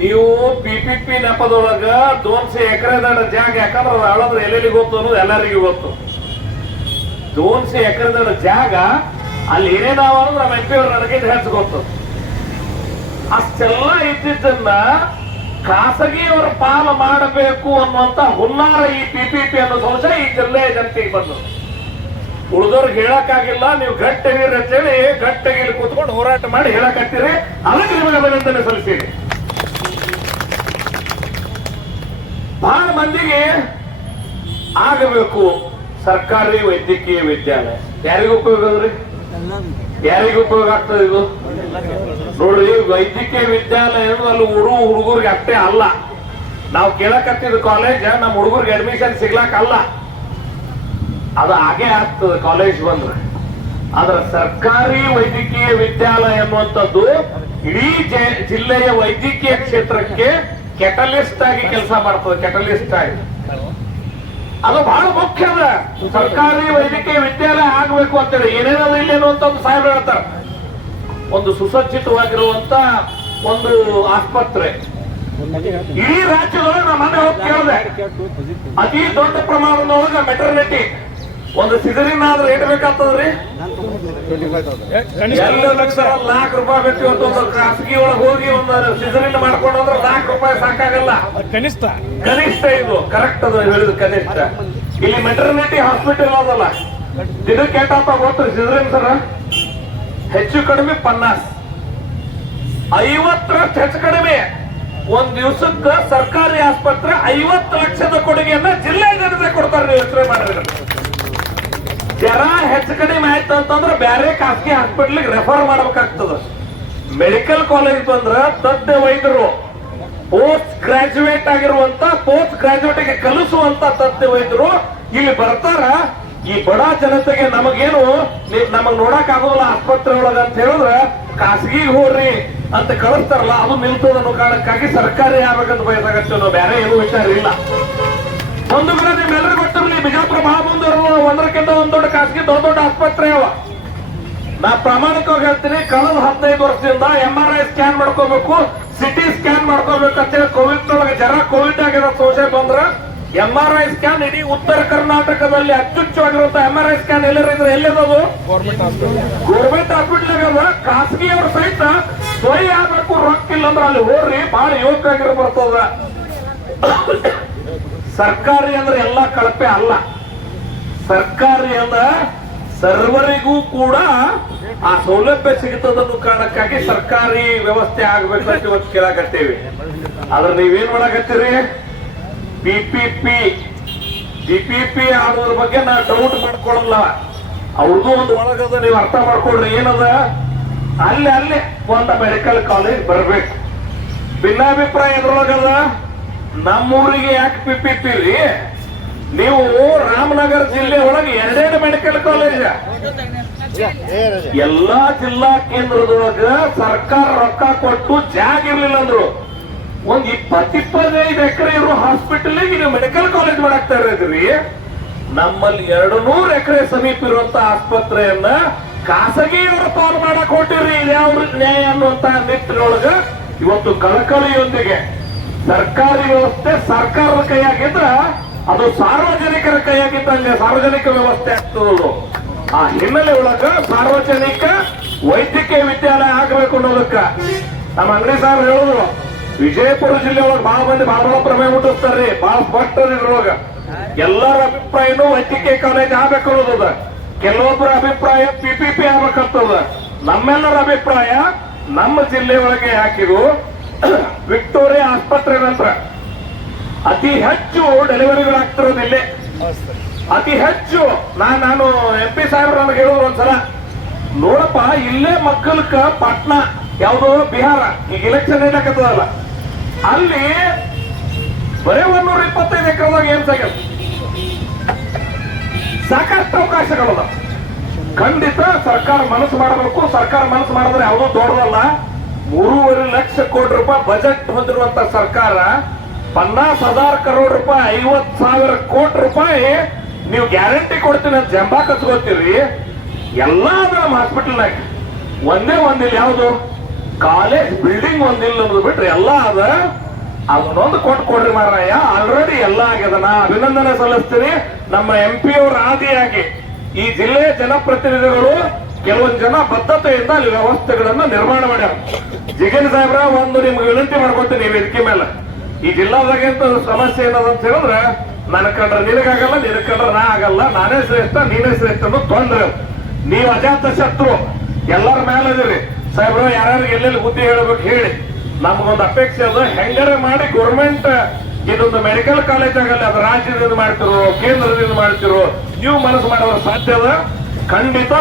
ನೀವು ಪಿ ಪಿ ಪಿ ನೆಪದೊಳಗ ದೋನ್ಸೆ ಎಕರೆದಡ ಜಾಗ, ಯಾಕಂದ್ರೆ ಅದು ಎಲ್ಲೆಲ್ಲಿ ಗೊತ್ತು ಅನ್ನೋದು ಎಲ್ಲರಿಗೂ ಗೊತ್ತು. ದೋನ್ಸೆ ಎಕರೆದಡ ಜಾಗ, ಅಲ್ಲಿ ಏನೇನಾವ ಅಂದ್ರೆ ನಮ್ಮ ಎಂ ಪಿ ಅವ್ರ ನನಗೆ ಗೊತ್ತು. ಅಷ್ಟೆಲ್ಲ ಇದ್ದಿದ್ದನ್ನ ಖಾಸಗಿಯವರ ಪಾಲ ಮಾಡಬೇಕು ಅನ್ನುವಂತ ಹುನ್ನಾರ ಈ ಪಿಪಿಪಿ ಅನ್ನೋ ಸಂಸ್ಥೆ ಈ ಜಿಲ್ಲೆಯ ಜನತೆಗೆ ಬಂದದ್ದು. ಉಳಿದವ್ರಿಗೆ ಹೇಳಕ್ಕಾಗಿಲ್ಲ, ನೀವು ಗಟ್ಟಿಗಿರಿ ಅಂತೇಳಿ ಗಟ್ಟಿಗಿರಿ ಕೂತ್ಕೊಂಡು ಹೋರಾಟ ಮಾಡಿ ಹೇಳಕತ್ತೀರಿ. ಅದಕ್ಕೆ ನಿಮಗೆ ಅಭಿನಂದನೆ ಸಲ್ಲಿಸ್ತೀರಿ ಬಹಳ ಮಂದಿಗೆ ಆಗಬೇಕು ಸರ್ಕಾರಿ ವೈದ್ಯಕೀಯ ವಿದ್ಯಾಲಯ. ಯಾರಿಗೂ ಉಪಯೋಗ ಯಾರಿಗೂ ಉಪಯೋಗ ಆಗ್ತದೆ ಇದು? ನೋಡ್ರಿ, ವೈದ್ಯಕೀಯ ವಿದ್ಯಾಲಯ ಅಲ್ಲಿ ಹುಡುಗ ಹುಡುಗರಿಗೆ ಅಷ್ಟೇ ಅಲ್ಲ. ನಾವು ಕೇಳಕತ್ತಿದ ಕಾಲೇಜ್ ನಮ್ಮ ಹುಡುಗರಿಗೆ ಅಡ್ಮಿಷನ್ ಸಿಗ್ಲಾಕ ಅಲ್ಲ ಅದು ಹಾಗೆ ಆಗ್ತದೆ ಕಾಲೇಜ್ ಬಂದ್ರೆ. ಆದ್ರೆ ಸರ್ಕಾರಿ ವೈದ್ಯಕೀಯ ವಿದ್ಯಾಲಯ ಅನ್ನುವಂಥದ್ದು ಇಡೀ ಜಿಲ್ಲೆಯ ವೈದ್ಯಕೀಯ ಕ್ಷೇತ್ರಕ್ಕೆ ಕೆಟಲಿಸ್ಟ್ ಆಗಿ ಕೆಲಸ ಮಾಡ್ತದೆ ಕೆಟಲಿಸ್ಟ್ ಆಗಿ. ಅದು ಬಹಳ ಮುಖ್ಯ ಅದ ಸರ್ಕಾರಿ ವೈದ್ಯಕೀಯ ವಿದ್ಯಾಲಯ ಆಗ್ಬೇಕು ಅಂತೇಳಿ. ಏನೇನದು ಇಲ್ಲೇನು ಅಂತ ಒಂದು ಸಾಹೇಬ್ರು ಹೇಳ್ತಾರೆ. ಒಂದು ಸುಸಜ್ಜಿತವಾಗಿರುವಂತ ಒಂದು ಆಸ್ಪತ್ರೆ. ಇಡೀ ರಾಜ್ಯದೊಳಗೆ ಮನೆ ಹೋಗಿ ಕೇಳಿದೆ. ಅತಿ ದೊಡ್ಡ ಪ್ರಮಾಣದೊಳಗೆ ಮೆಟರ್ನಿಟಿ ಒಂದು ಸಿಜರಿನ್ ಆದ್ರೆ ಏಟ್ ಬೇಕಾಗ್ತದ್ರಿ? ಲಾಕ್ ಲಕ್ಷ ಲಾಕ್ ರೂಪಾಯಿ ಬೇಕು ಅಂತ ಒಂದು ಖಾಸಗಿ ಒಳಗೆ ಹೋಗಿ ಒಂದು ಸಿಜರಿನ್ ಮಾಡ್ಕೊಂಡು ಅಂದ್ರೆ ನಾಲ್ಕು ರೂಪಾಯಿ ಸಾಕಾಗಲ್ಲ. ಕನಿಷ್ಠ. ಕನಿಷ್ಠ ಇದು ಕರೆಕ್ಟ್ ಅದು ಹೇಳಿದ್ರು ಕನಿಷ್ಠ. ಇಲ್ಲಿ ಮೆಟರ್ನಿಟಿ ಹಾಸ್ಪಿಟಲ್ ಅದಲ್ಲ. ದಿನಕ್ಕೆ ಏಟಪ್ಪ ಗೊತ್ತು ಸಿಜರಿನ್ ಸರ್? ಹೆಚ್ಚು ಕಡಿಮೆ ಪನ್ನಾಸ್. ಐವತ್ತರಷ್ಟು ಹೆಚ್ಚು ಕಡಿಮೆ. ಒಂದ್ ದಿವಸಕ್ಕೆ ಸರ್ಕಾರಿ ಆಸ್ಪತ್ರೆ ಐವತ್ತು ಲಕ್ಷದ ಕೊಡುಗೆಯನ್ನ ಜಿಲ್ಲೆ ಜನತೆ ಕೊಡ್ತಾರೆ ನೀವು ಯೋಚನೆ ಮಾಡಿದ್ರೆ. ಜರ ಹೆಚ್ಚು ಕಡಿಮೆ ಆಯ್ತು ಅಂತಂದ್ರೆ ಬೇರೆ ಖಾಸಗಿ ಹಾಸ್ಪಿಟ್ಲಿಗೆ ರೆಫರ್ ಮಾಡ್ಬೇಕಾಗ್ತದ. ಮೆಡಿಕಲ್ ಕಾಲೇಜ್ ಬಂದ್ರ ತಜ್ಞ ವೈದ್ಯರು ಪೋಸ್ಟ್ ಗ್ರಾಜುಯೇಟ್ ಆಗಿರುವಂತ ಪೋಸ್ಟ್ ಗ್ರಾಜುಯೇಟ್ ಕಲಿಸುವಂತ ತಜ್ಞ ವೈದ್ಯರು ಇಲ್ಲಿ ಬರ್ತಾರ. ಈ ಬಡ ಜನತೆಗೆ ನಮಗೇನು ನಮಗ್ ನೋಡಕ್ ಆಗೋದಿಲ್ಲ ಆಸ್ಪತ್ರೆ ಒಳಗ ಅಂತ ಹೇಳಿದ್ರೆ, ಖಾಸಗಿ ಹೋಗ್ರಿ ಅಂತ ಕಳಿಸ್ತಾರಲ್ಲ, ಅದು ನಿಲ್ತದ ಅನ್ನೋ ಕಾರಣಕ್ಕಾಗಿ ಸರ್ಕಾರಿ ಆಗ್ಬೇಕಂತ ಬಯಸಾಗತ್ತೆ ಬೇರೆ ಏನು ವಿಚಾರ ಇಲ್ಲ. ಒಂದು ಕಡೆ ನಿಮ್ಮೆಲ್ಲರೂ ಗೊತ್ತಿರಲಿ ಬಿಜಾಪುರ ಮಹಾಬಂದರು ಒಂದರಕ್ಕಿಂತ ಒಂದ್ ದೊಡ್ಡ ಖಾಸಗಿ ದೊಡ್ಡ ದೊಡ್ಡ ಆಸ್ಪತ್ರೆ ಅವ. ನಾ ಪ್ರಾಮಾಣಿಕವಾಗಿ ಹೇಳ್ತೀನಿ ಕಳೆದ ಹದಿನೈದು ವರ್ಷದಿಂದ ಎಂ ಆರ್ ಐ ಸ್ಕ್ಯಾನ್ ಮಾಡ್ಕೋಬೇಕು ಸಿಟಿ ಸ್ಕ್ಯಾನ್ ಮಾಡ್ಕೋಬೇಕು ಅಂತ ಹೇಳಿ ಕೋವಿಡ್ ಒಳಗೆ ಜರ ಕೋವಿಡ್ ಆಗಿರೋ ಸೋಷೆ ಬಂದ್ರ ಎಂ ಆರ್ ಐ ಸ್ಕ್ಯಾನ್ ಇಡೀ ಉತ್ತರ ಕರ್ನಾಟಕದಲ್ಲಿ ಅತ್ಯುಚ್ಚವಾಗಿರುವಂತ ಎಂ ಆರ್ ಐ ಸ್ಕ್ಯಾನ್ ಎಲ್ಲರಿದ್ರೆ ಎಲ್ಲಿರೋದು? ಗೌರ್ಮೆಂಟ್ ಹಾಸ್ಪಿಟಲ್ ಖಾಸಗಿಯವ್ರ ಸಹಿತ ಸೊಯ್ ಆಗ್ಬೇಕು ರೊಕ್ಕ ಇಲ್ಲ ಅಂದ್ರೆ ಅಲ್ಲಿ ಹೋಗ್ರಿ ಬಹಳ ಯೋಗ್ಯ ಬರ್ತದ. ಸರ್ಕಾರಿ ಅಂದ್ರೆ ಎಲ್ಲಾ ಕಳಪೆ ಅಲ್ಲ. ಸರ್ಕಾರಿ ಅಂದ್ರೆ ಸರ್ವರಿಗೂ ಕೂಡ ಆ ಸೌಲಭ್ಯ ಸಿಗುತ್ತದನ್ನು ಕಾರಣಕ್ಕಾಗಿ ಸರ್ಕಾರಿ ವ್ಯವಸ್ಥೆ ಆಗ್ಬೇಕಂತ ಇವತ್ತು ಕೇಳಾಕತ್ತೀವಿ. ಆದ್ರೆ ನೀವೇನ್ ಮಾಡಾಕತ್ತೀರಿ? P P P G P P ಆಗೋದ್ರ ಬಗ್ಗೆ ನಾ ಡೌಟ್ ಮಾಡ್ಕೊಳಲ್ಲ. ಅವ್ರದ್ದು ಒಂದು ಒಳಗದ ನೀವು ಅರ್ಥ ಮಾಡ್ಕೊಳ್ರಿ, ಏನದ? ಅಲ್ಲಿ ಅಲ್ಲಿ ಒಂದು ಮೆಡಿಕಲ್ ಕಾಲೇಜ್ ಬರ್ಬೇಕು. ಭಿನ್ನಾಭಿಪ್ರಾಯ ಎದ್ರೊಳಗದ? ನಮ್ಮೂರಿಗೆ ಯಾಕೆ ಪಿಪ್ಪಿತ್ತೀರಿ ನೀವು ರಾಮನಗರ ಜಿಲ್ಲೆ ಒಳಗೆ ಎರಡೆರಡು ಮೆಡಿಕಲ್ ಕಾಲೇಜ. ಎಲ್ಲಾ ಜಿಲ್ಲಾ ಕೇಂದ್ರದೊಳಗ ಸರ್ಕಾರ ರೊಕ್ಕ ಕೊಟ್ಟು ಜಾಗ ಇರ್ಲಿಲ್ಲ ಅಂದ್ರು. ಒಂದ್ ಇಪ್ಪತ್ ಇಪ್ಪತ್ತೈದು ಎಕರೆ ಇರೋ ಹಾಸ್ಪಿಟಲ್ ನೀವು ಮೆಡಿಕಲ್ ಕಾಲೇಜ್ ಮಾಡಾಕ್ತಾ ಇರೋದ್ರಿ? ನಮ್ಮಲ್ಲಿ ಎರಡು ನೂರು ಎಕರೆ ಸಮೀಪ ಇರುವಂತ ಆಸ್ಪತ್ರೆಯನ್ನ ಖಾಸಗಿಯವರ ಪಾಲು ಮಾಡಕ್ ಹೊಟ್ಟಿರಿ ಯಾವ ನ್ಯಾಯ ಅನ್ನುವಂತ ನಿಟ್ಟಿನೊಳಗ ಇವತ್ತು ಕಳಕಳಿಯೊಂದಿಗೆ ಸರ್ಕಾರಿ ವ್ಯವಸ್ಥೆ ಸರ್ಕಾರದ ಕೈಯಾಗಿದ್ರ ಅದು ಸಾರ್ವಜನಿಕರ ಕೈಯಾಗಿದ್ದಂಗೆ ಸಾರ್ವಜನಿಕ ವ್ಯವಸ್ಥೆ ಆಗ್ತದದು ಆ ಹಿನ್ನೆಲೆ ಒಳಗ ಸಾರ್ವಜನಿಕ ವೈದ್ಯಕೀಯ ವಿದ್ಯಾಲಯ ಆಗಬೇಕು ಅನ್ನೋದಕ್ಕ. ನಮ್ಮ ಅಂಗಡಿ ಸಾರ್ ಹೇಳಿದ್ರು, ವಿಜಯಪುರ ಜಿಲ್ಲೆ ಒಳಗೆ ಬಹಳ ಮಂದಿ ಬಹಳ ಪ್ರಮೇಯ ಮುಟ್ಟಿಸ್ತಾರ್ರಿ ಬಹಳ ಸ್ಪಷ್ಟ ಇದ್ರೊಳಗ. ಎಲ್ಲರ ಅಭಿಪ್ರಾಯನೂ ವೈದ್ಯಕೀಯ ಕಾಲೇಜ್ ಆಗ್ಬೇಕು ಅನ್ನೋದದ. ಕೆಲವೊಬ್ಬರ ಅಭಿಪ್ರಾಯ ಪಿಪಿಪಿ ಆಗ್ಬೇಕಂತದ. ನಮ್ಮೆಲ್ಲರ ಅಭಿಪ್ರಾಯ ನಮ್ಮ ಜಿಲ್ಲೆ ಒಳಗೆ ಹಾಕಿರು (coughs) ವಿಕ್ಟೋರಿಯಾ ಆಸ್ಪತ್ರೆ ನಂತರ ಅತಿ ಹೆಚ್ಚು ಡೆಲಿವರಿಗಳು ಆಗ್ತಿರೋದು ಇಲ್ಲಿ. ಅತಿ ಹೆಚ್ಚು ನಾನು ನಾನು ಎಂ ಪಿ ಸಾಹೇಬ್ರು ನನಗೆ ಹೇಳಿದ್ರು ಒಂದ್ಸಲ. ನೋಡಪ್ಪ, ಇಲ್ಲೇ ಮಕ್ಕಳಕ್ಕ ಪಾಟ್ನಾ, ಯಾವುದೋ ಬಿಹಾರ. ಈಗ ಇಲೆಕ್ಷನ್ ಏನಾಕತ್ತದಲ್ಲ ಅಲ್ಲಿ ಬರೇ ಒಂದೂರ ಇಪ್ಪತ್ತೈದು ಎಕರೆದಾಗ ಏನ್ ಸಾಗ್ಯದ? ಸಾಕಷ್ಟು ಅವಕಾಶಗಳದ ಖಂಡಿತ ಸರ್ಕಾರ ಮನಸ್ಸು ಮಾಡಬೇಕು. ಸರ್ಕಾರ ಮನಸ್ಸು ಮಾಡಿದ್ರೆ ಯಾವುದೋ ದೊಡ್ಡದಲ್ಲ. ಮೂರುವರೆ ಲಕ್ಷ ಕೋಟಿ ರೂಪಾಯಿ ಬಜೆಟ್ ಹೊಂದಿರುವಂತ ಸರ್ಕಾರ ಪನ್ನಾಸ್ ಹಜಾರ್ ಕರೋಡ್ ರೂಪಾಯಿ ಐವತ್ ಸಾವಿರ ಕೋಟಿ ರೂಪಾಯಿ ನೀವು ಗ್ಯಾರಂಟಿ ಕೊಡ್ತೀನಿ ಅಂತ ಜಂಬಾ ಕತ್ಕೋತೀರಿ ಎಲ್ಲ ನಮ್ಮ ಹಾಸ್ಪಿಟಲ್ನಾಗ ಒಂದೇ ಒಂದಿಲ್ಲ ಯಾವುದು? ಕಾಲೇಜ್ ಬಿಲ್ಡಿಂಗ್ ಒಂದಿಲ್ಲ ಅನ್ನೋದು ಬಿಟ್ರೆ ಎಲ್ಲ ಅದ. ಅದನ್ನೊಂದು ಕೊಟ್ಟು ಕೊಡ್ರಿ ಮಾರಾಯ. ಆಲ್ರೆಡಿ ಎಲ್ಲ ಆಗ್ಯದ. ನಾ ಅಭಿನಂದನೆ ಸಲ್ಲಿಸ್ತೀನಿ. ನಮ್ಮ ಎಂ ಪಿ ಅವರ ಆದಿಯಾಗಿ ಈ ಜಿಲ್ಲೆಯ ಜನಪ್ರತಿನಿಧಿಗಳು ಕೆಲವೊಂದು ಜನ ಬದ್ಧತೆಯಿಂದ ಅಲ್ಲಿ ವ್ಯವಸ್ಥೆಗಳನ್ನ ನಿರ್ಮಾಣ ಮಾಡ್ಯಾರ. ಜಿಗನ್ ಸಾಹೇಬ್ರ, ಒಂದು ನಿಮ್ಗೆ ವಿನಂತಿ ಮಾಡ್ಕೊತೀನಿ ನೀವು ಇದಕ್ಕೆ ಮೇಲೆ. ಈ ಜಿಲ್ಲಾದಾಗ ಎಂತ ಸಮಸ್ಯೆ ಏನದ ಅಂತ ಹೇಳಿದ್ರೆ, ನನ್ನ ಕಂಡ್ರೆ ನಿನಗಾಗಲ್ಲ ನಿನಗೆ ಕಂಡ್ರೆ ನಾ ಆಗಲ್ಲ, ನಾನೇ ಶ್ರೇಷ್ಠ, ನೀನೇ ಶ್ರೇಷ್ಠ ಅನ್ನೋ ತೊಂದ್ರೆ ನೀವು ಅಜಾತ ಶತ್ರು. ಎಲ್ಲರ ಮೇಲೆ ಇದೀರಿ ಸಾಹೇಬ್ರು ಯಾರ್ಯಾರು ಎಲ್ಲೆಲ್ಲಿ ಬುದ್ಧಿ ಹೇಳ್ಬೇಕು ಹೇಳಿ. ನಮ್ಗೊಂದು ಅಪೇಕ್ಷೆ ಅದ, ಹೆಂಗಾರ ಮಾಡಿ ಗೌರ್ಮೆಂಟ್ ಇದೊಂದು ಮೆಡಿಕಲ್ ಕಾಲೇಜ್ ಆಗಲ್ಲ ಅದು ರಾಜ್ಯದಿಂದ ಮಾಡ್ತಿರೋ, ಕೇಂದ್ರದಿಂದ ಮಾಡ್ತಿರೋ, ನೀವು ಮನಸ್ಸು ಮಾಡೋದ್ರ ಸಾಧ್ಯ ಅದ? ಖಂಡಿತ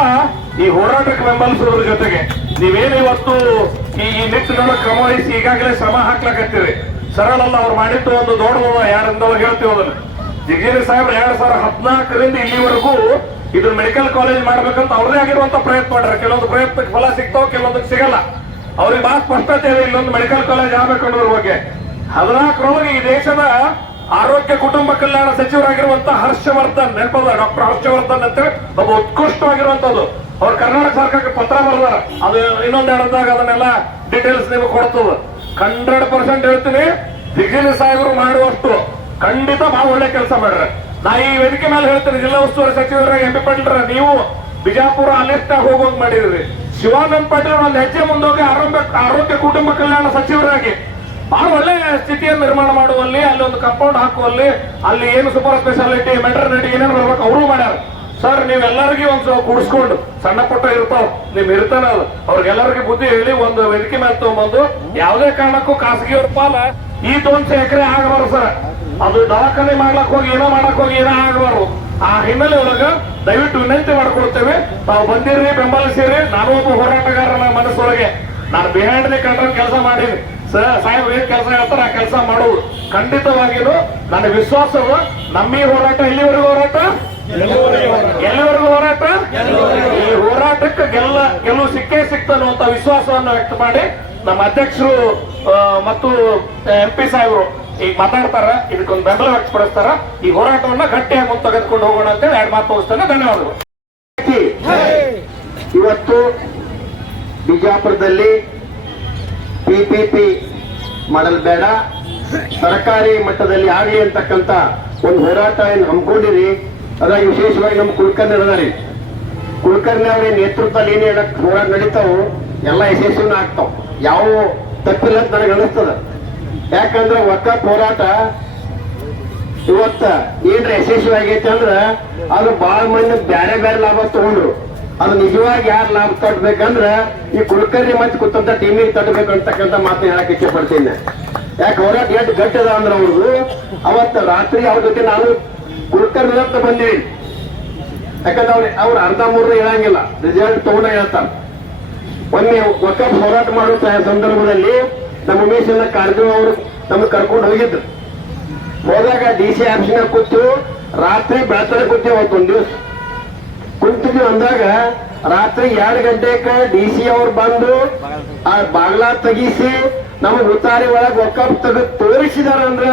ಈ ಹೋರಾಟಕ್ಕೆ ಬೆಂಬಲಿಸೋದ್ರ ಜೊತೆಗೆ ನೀವೇನು ಇವತ್ತು ಈ ಈ ನಿಟ್ಟಿನೊಳಗೆ ಕ್ರಮ ವಹಿಸಿ ಈಗಾಗಲೇ ಶ್ರಮ ಹಾಕ್ಲಕತ್ತೀರಿ? ಸರಳ ಅಲ್ಲ ಅವ್ರು ಮಾಡಿದ್ದು ಒಂದು ದೊಡ್ಡದವ ಯಾರಂದವ ಹೇಳ್ತೀವಿ ಅದನ್ನ. ಜಿಗೇರಿ ಸಾಹೇಬ್ರು ಎರಡ್ ಸಾವಿರ ಹದಿನಾಲ್ಕರಿಂದ ಇಲ್ಲಿವರೆಗೂ ಇದು ಮೆಡಿಕಲ್ ಕಾಲೇಜ್ ಮಾಡ್ಬೇಕಂತ ಅವ್ರದೇ ಆಗಿರುವಂತ ಪ್ರಯತ್ನ ಮಾಡ್ಯಾರ. ಕೆಲವೊಂದು ಪ್ರಯತ್ನಕ್ಕೆ ಫಲ ಸಿಗ್ತಾವ, ಕೆಲವೊಂದಕ್ಕೆ ಸಿಗಲ್ಲ. ಅವ್ರಿಗೆ ಬಹಳ ಸ್ಪಷ್ಟತೆ ಇದೆ, ಇಲ್ಲೊಂದು ಮೆಡಿಕಲ್ ಕಾಲೇಜ್ ಆಗ್ಬೇಕು ಅನ್ನೋದ್ರ ಬಗ್ಗೆ. ಹದಿನಾಲ್ಕರೊಳಗೆ ಈ ದೇಶದ ಆರೋಗ್ಯ, ಕುಟುಂಬ ಕಲ್ಯಾಣ ಸಚಿವರಾಗಿರುವಂತ ಹರ್ಷವರ್ಧನ್, ನೆನಪದ ಡಾಕ್ಟರ್ ಹರ್ಷವರ್ಧನ್ ಅಂತ ಒಬ್ಬ ಉತ್ಕೃಷ್ಟವಾಗಿರುವಂತದ್ದು. ಅವ್ರು ಕರ್ನಾಟಕ ಸರ್ಕಾರಕ್ಕೆ ಪತ್ರ ಬರ್ದಾರ. ಅದು ಇನ್ನೊಂದ್ ಎರಡದಾಗ ಅದನ್ನೆಲ್ಲ ಡೀಟೇಲ್ಸ್ ನಿಮಗೆ ಕೊಡ್ತದ. ಹಂಡ್ರೆಡ್ ಪರ್ಸೆಂಟ್ ಹೇಳ್ತೀನಿ ದಿಗ್ವಿಜಯ ಸಾಹೇಬರು ಮಾಡುವಷ್ಟು ಖಂಡಿತ ಬಹಳ ಒಳ್ಳೆ ಕೆಲಸ ಮಾಡ್ರೆ. ನಾ ಈ ವೇದಿಕೆ ಮೇಲೆ ಹೇಳ್ತೀನಿ, ಜಿಲ್ಲಾ ಉಸ್ತುವಾರಿ ಸಚಿವರ ಎಂ ಪಿ ಪಾಟೀಲ್ರ, ನೀವು ಬಿಜಾಪುರ ಅಲೆಸ್ಟಾಗ ಹೋಗೋಂಗ್ ಮಾಡಿದ್ರಿ ಶಿವಾನಂದ್ ಪಾಟೀಲ್ ಒಂದು ಹೆಜ್ಜೆ ಮುಂದೋಗಿ ಆರೋಗ್ಯ ಆರೋಗ್ಯ ಕುಟುಂಬ ಕಲ್ಯಾಣ ಸಚಿವರಾಗಿ ಬಹಳ ಒಳ್ಳೆ ಸ್ಥಿತಿಯನ್ನು ನಿರ್ಮಾಣ ಮಾಡುವಲ್ಲಿ, ಅಲ್ಲಿ ಒಂದು ಕಂಪೌಂಡ್ ಹಾಕುವಲ್ಲಿ, ಅಲ್ಲಿ ಏನು ಸೂಪರ್ ಸ್ಪೆಷಾಲಿಟಿ ಮೆಟರ್ನಿಟಿ ಏನೇನು ಬರ್ಬೇಕು, ಅವರು ಮಾಡ್ಯಾರ. ಸರ್, ನೀವೆಲ್ಲರಿಗೆ ಒಂದು ಕೂಡಿಸ್ಕೊಂಡು, ಸಣ್ಣ ಪುಟ್ಟ ಇರ್ತಾವ ನಿಮ್ ಇರ್ತಾನ ಅವ್ರಿಗೆಲ್ಲರಿಗೆ ಬುದ್ಧಿ ಹೇಳಿ ಒಂದು ವೇದಿಕೆ ಮೇಲೆ ತಗೊಂಬಂದು, ಯಾವುದೇ ಕಾರಣಕ್ಕೂ ಖಾಸಗಿಯವ್ರ ಪಾಲ ಈ ದೋನ್ಸೆ ಎಕರೆ ಆಗಬಾರ್ದು ಸರ್. ಅದು ದವಾಖಾನೆ ಮಾಡ್ಲಕ್ ಹೋಗಿ, ಏನೋ ಮಾಡಕ್ ಹೋಗಿ, ಏನೋ ಆಗಬಾರ್ದು. ಆ ಹಿನ್ನೆಲೆ ಒಳಗ ದಯವಿಟ್ಟು ವಿನಂತಿ ಮಾಡ್ಕೊಳ್ತೇವೆ. ತಾವು ಬಂದಿರ್ರಿ ಬೆಂಬಲಿಸಿರಿ ನಾನು ಒಬ್ಬ ಹೋರಾಟಗಾರನ ಮನಸ್ಸೊಳಗೆ. ನಾನು ಬಿಹೈಂಡ್ ಕಂಟ್ರೋಲ್ ಕೆಲಸ ಮಾಡೀನಿ. ಸರ್ ಸಾಹೇಬ್ ಏನ್ ಕೆಲಸ ಹೇಳ್ತಾರೆ, ಆ ಕೆಲಸ ಮಾಡುವುದು ಖಂಡಿತವಾಗಿಯೂ ನನ್ನ ವಿಶ್ವಾಸವು ನಮ್ಮ ಹೋರಾಟ, ಇಲ್ಲಿವರೆಗೂ ಹೋರಾಟ. ಎಲ್ಲಿವರೆಗೂ ಹೋರಾಟ? ಈ ಹೋರಾಟಕ್ಕೆ ಗೆಲ್ಲ ಗೆಲುವು ಸಿಕ್ಕೇ ಸಿಕ್ತ ಅನ್ನುವಂತ ವಿಶ್ವಾಸವನ್ನು ವ್ಯಕ್ತ ಮಾಡಿ ನಮ್ಮ ಅಧ್ಯಕ್ಷರು ಮತ್ತು ಎಂ ಪಿ ಸಾಹೇಬರು ಈಗ ಮಾತಾಡ್ತಾರ, ಇದಕ್ಕೊಂದು ಬೆಂಬಲ ವ್ಯಕ್ತಪಡಿಸ್ತಾರ. ಈ ಹೋರಾಟವನ್ನ ಗಟ್ಟಿಯಾಗಿ ಮುಂದೆ ತೆಗೆದುಕೊಂಡು ಹೋಗೋಣ ಅಂತೇಳಿ ಎರಡು ಮಾತು ಹೋಗ್ತಾನೆ ಧನ್ಯವಾದಗಳು. ಇವತ್ತು ಬಿಜಾಪುರದಲ್ಲಿ ಪಿಪಿಪಿ ಮಾಡಲ್ ಬೇಡ. ಸರ್ಕಾರಿ ಮಟ್ಟದಲ್ಲಿ ಆಗಲಿ ಅಂತಕ್ಕಂತ ಒಂದು ಹೋರಾಟ ಏನು ಹಮ್ಮಿಕೊಂಡಿರಿ? ಅದ್ರಾಗ ವಿಶೇಷವಾಗಿ ನಮ್ಮ ಕುಲಕರ್ಣಿ ಇದ್ದಾರೆ ಕುಲಕರ್ಣಿ ಅವ್ರ ನೇತೃತ್ವದಲ್ಲಿ ಏನು ಹೇಳಕ್ ಹೋರಾಟ ನಡೀತಾವು, ಎಲ್ಲ ಯಶಸ್ವಿನ ಆಗ್ತಾವ. ಯಾವ ತಪ್ಪಿಲ್ಲ ಅಂತ ನನಗೆ ಅನಿಸ್ತದ ಯಾಕಂದ್ರೆ ಒಕ್ಕ ಹೋರಾಟ ಇವತ್ತ ಏನ್ರ ಯಶಸ್ವಿ ಆಗೈತೆ ಅಂದ್ರ ಅದು ಬಾಳ ಮಂದಿ ಬ್ಯಾರೆ ಬ್ಯಾರೆ ಲಾಭ ತಗೊಂಡ್ರು. ಅದು ನಿಜವಾಗಿ ಯಾರು ಲಾಭ ತಟ್ಟಬೇಕಂದ್ರ ಈ ಕುಲಕರ್ಣಿ ಮತ್ತೆ ಕುತ್ತಂತ ಟೀಮಿಗೆ ತಟ್ಟಬೇಕು ಅಂತಕ್ಕಂಥ ಮಾತನ್ನ ಹೇಳಕ್ ಇಚ್ಛೆ ಪಡ್ತೀನಿ. ಯಾಕೆ ಹೋರಾಟ ಎಷ್ಟು ಗಟ್ಟದ ಅಂದ್ರ ಅವ್ರದ್ದು ಅವತ್ತ ರಾತ್ರಿ ಅವ್ರ ಜೊತೆ ನಾನು ಅಂತ ಬಂದೀವಿ ಯಾಕಂದ್ರೆ ಅವ್ರ ಅವ್ರು ಅರ್ಧ ಮೂರ್ನ ಹೇಳಂಗಿಲ್ಲ. ರಿಸಲ್ಟ್ ತಗೊಂಡ ಹೇಳ್ತಾರೆ. ಒಮ್ಮೆ ಒಕ್ಕಪ್ ಹೋರಾಟ ಮಾಡೋ ಸಂದರ್ಭದಲ್ಲಿ ನಮ್ಮ ಉಮೇಶನ ಕಾರಜೋಳ ಅವರು ನಮ್ಗೆ ಕರ್ಕೊಂಡು ಹೋಗಿದ್ರು. ಹೋದಾಗ ಡಿ ಸಿ ಆಫೀಸ್ನ ಕೂತು ರಾತ್ರಿ ಬೆಳತನ ಕೂತಿ ಒಂದ್ ದಿವಸ. ಕುಂತಿದ್ವಿ ಅಂದಾಗ ರಾತ್ರಿ ಎರಡು ಗಂಟೆಕ ಡಿ ಸಿ ಅವ್ರು ಬಂದು ಆ ಬಾಗ್ಲ ತೆಗಿಸಿ ನಮ್ಮ ಉತ್ತಾರಿ ಒಳಗೆ ಒಕ್ಕಪ್ ತೆಗೆದು ತೋರಿಸಿದಾರ ಅಂದ್ರೆ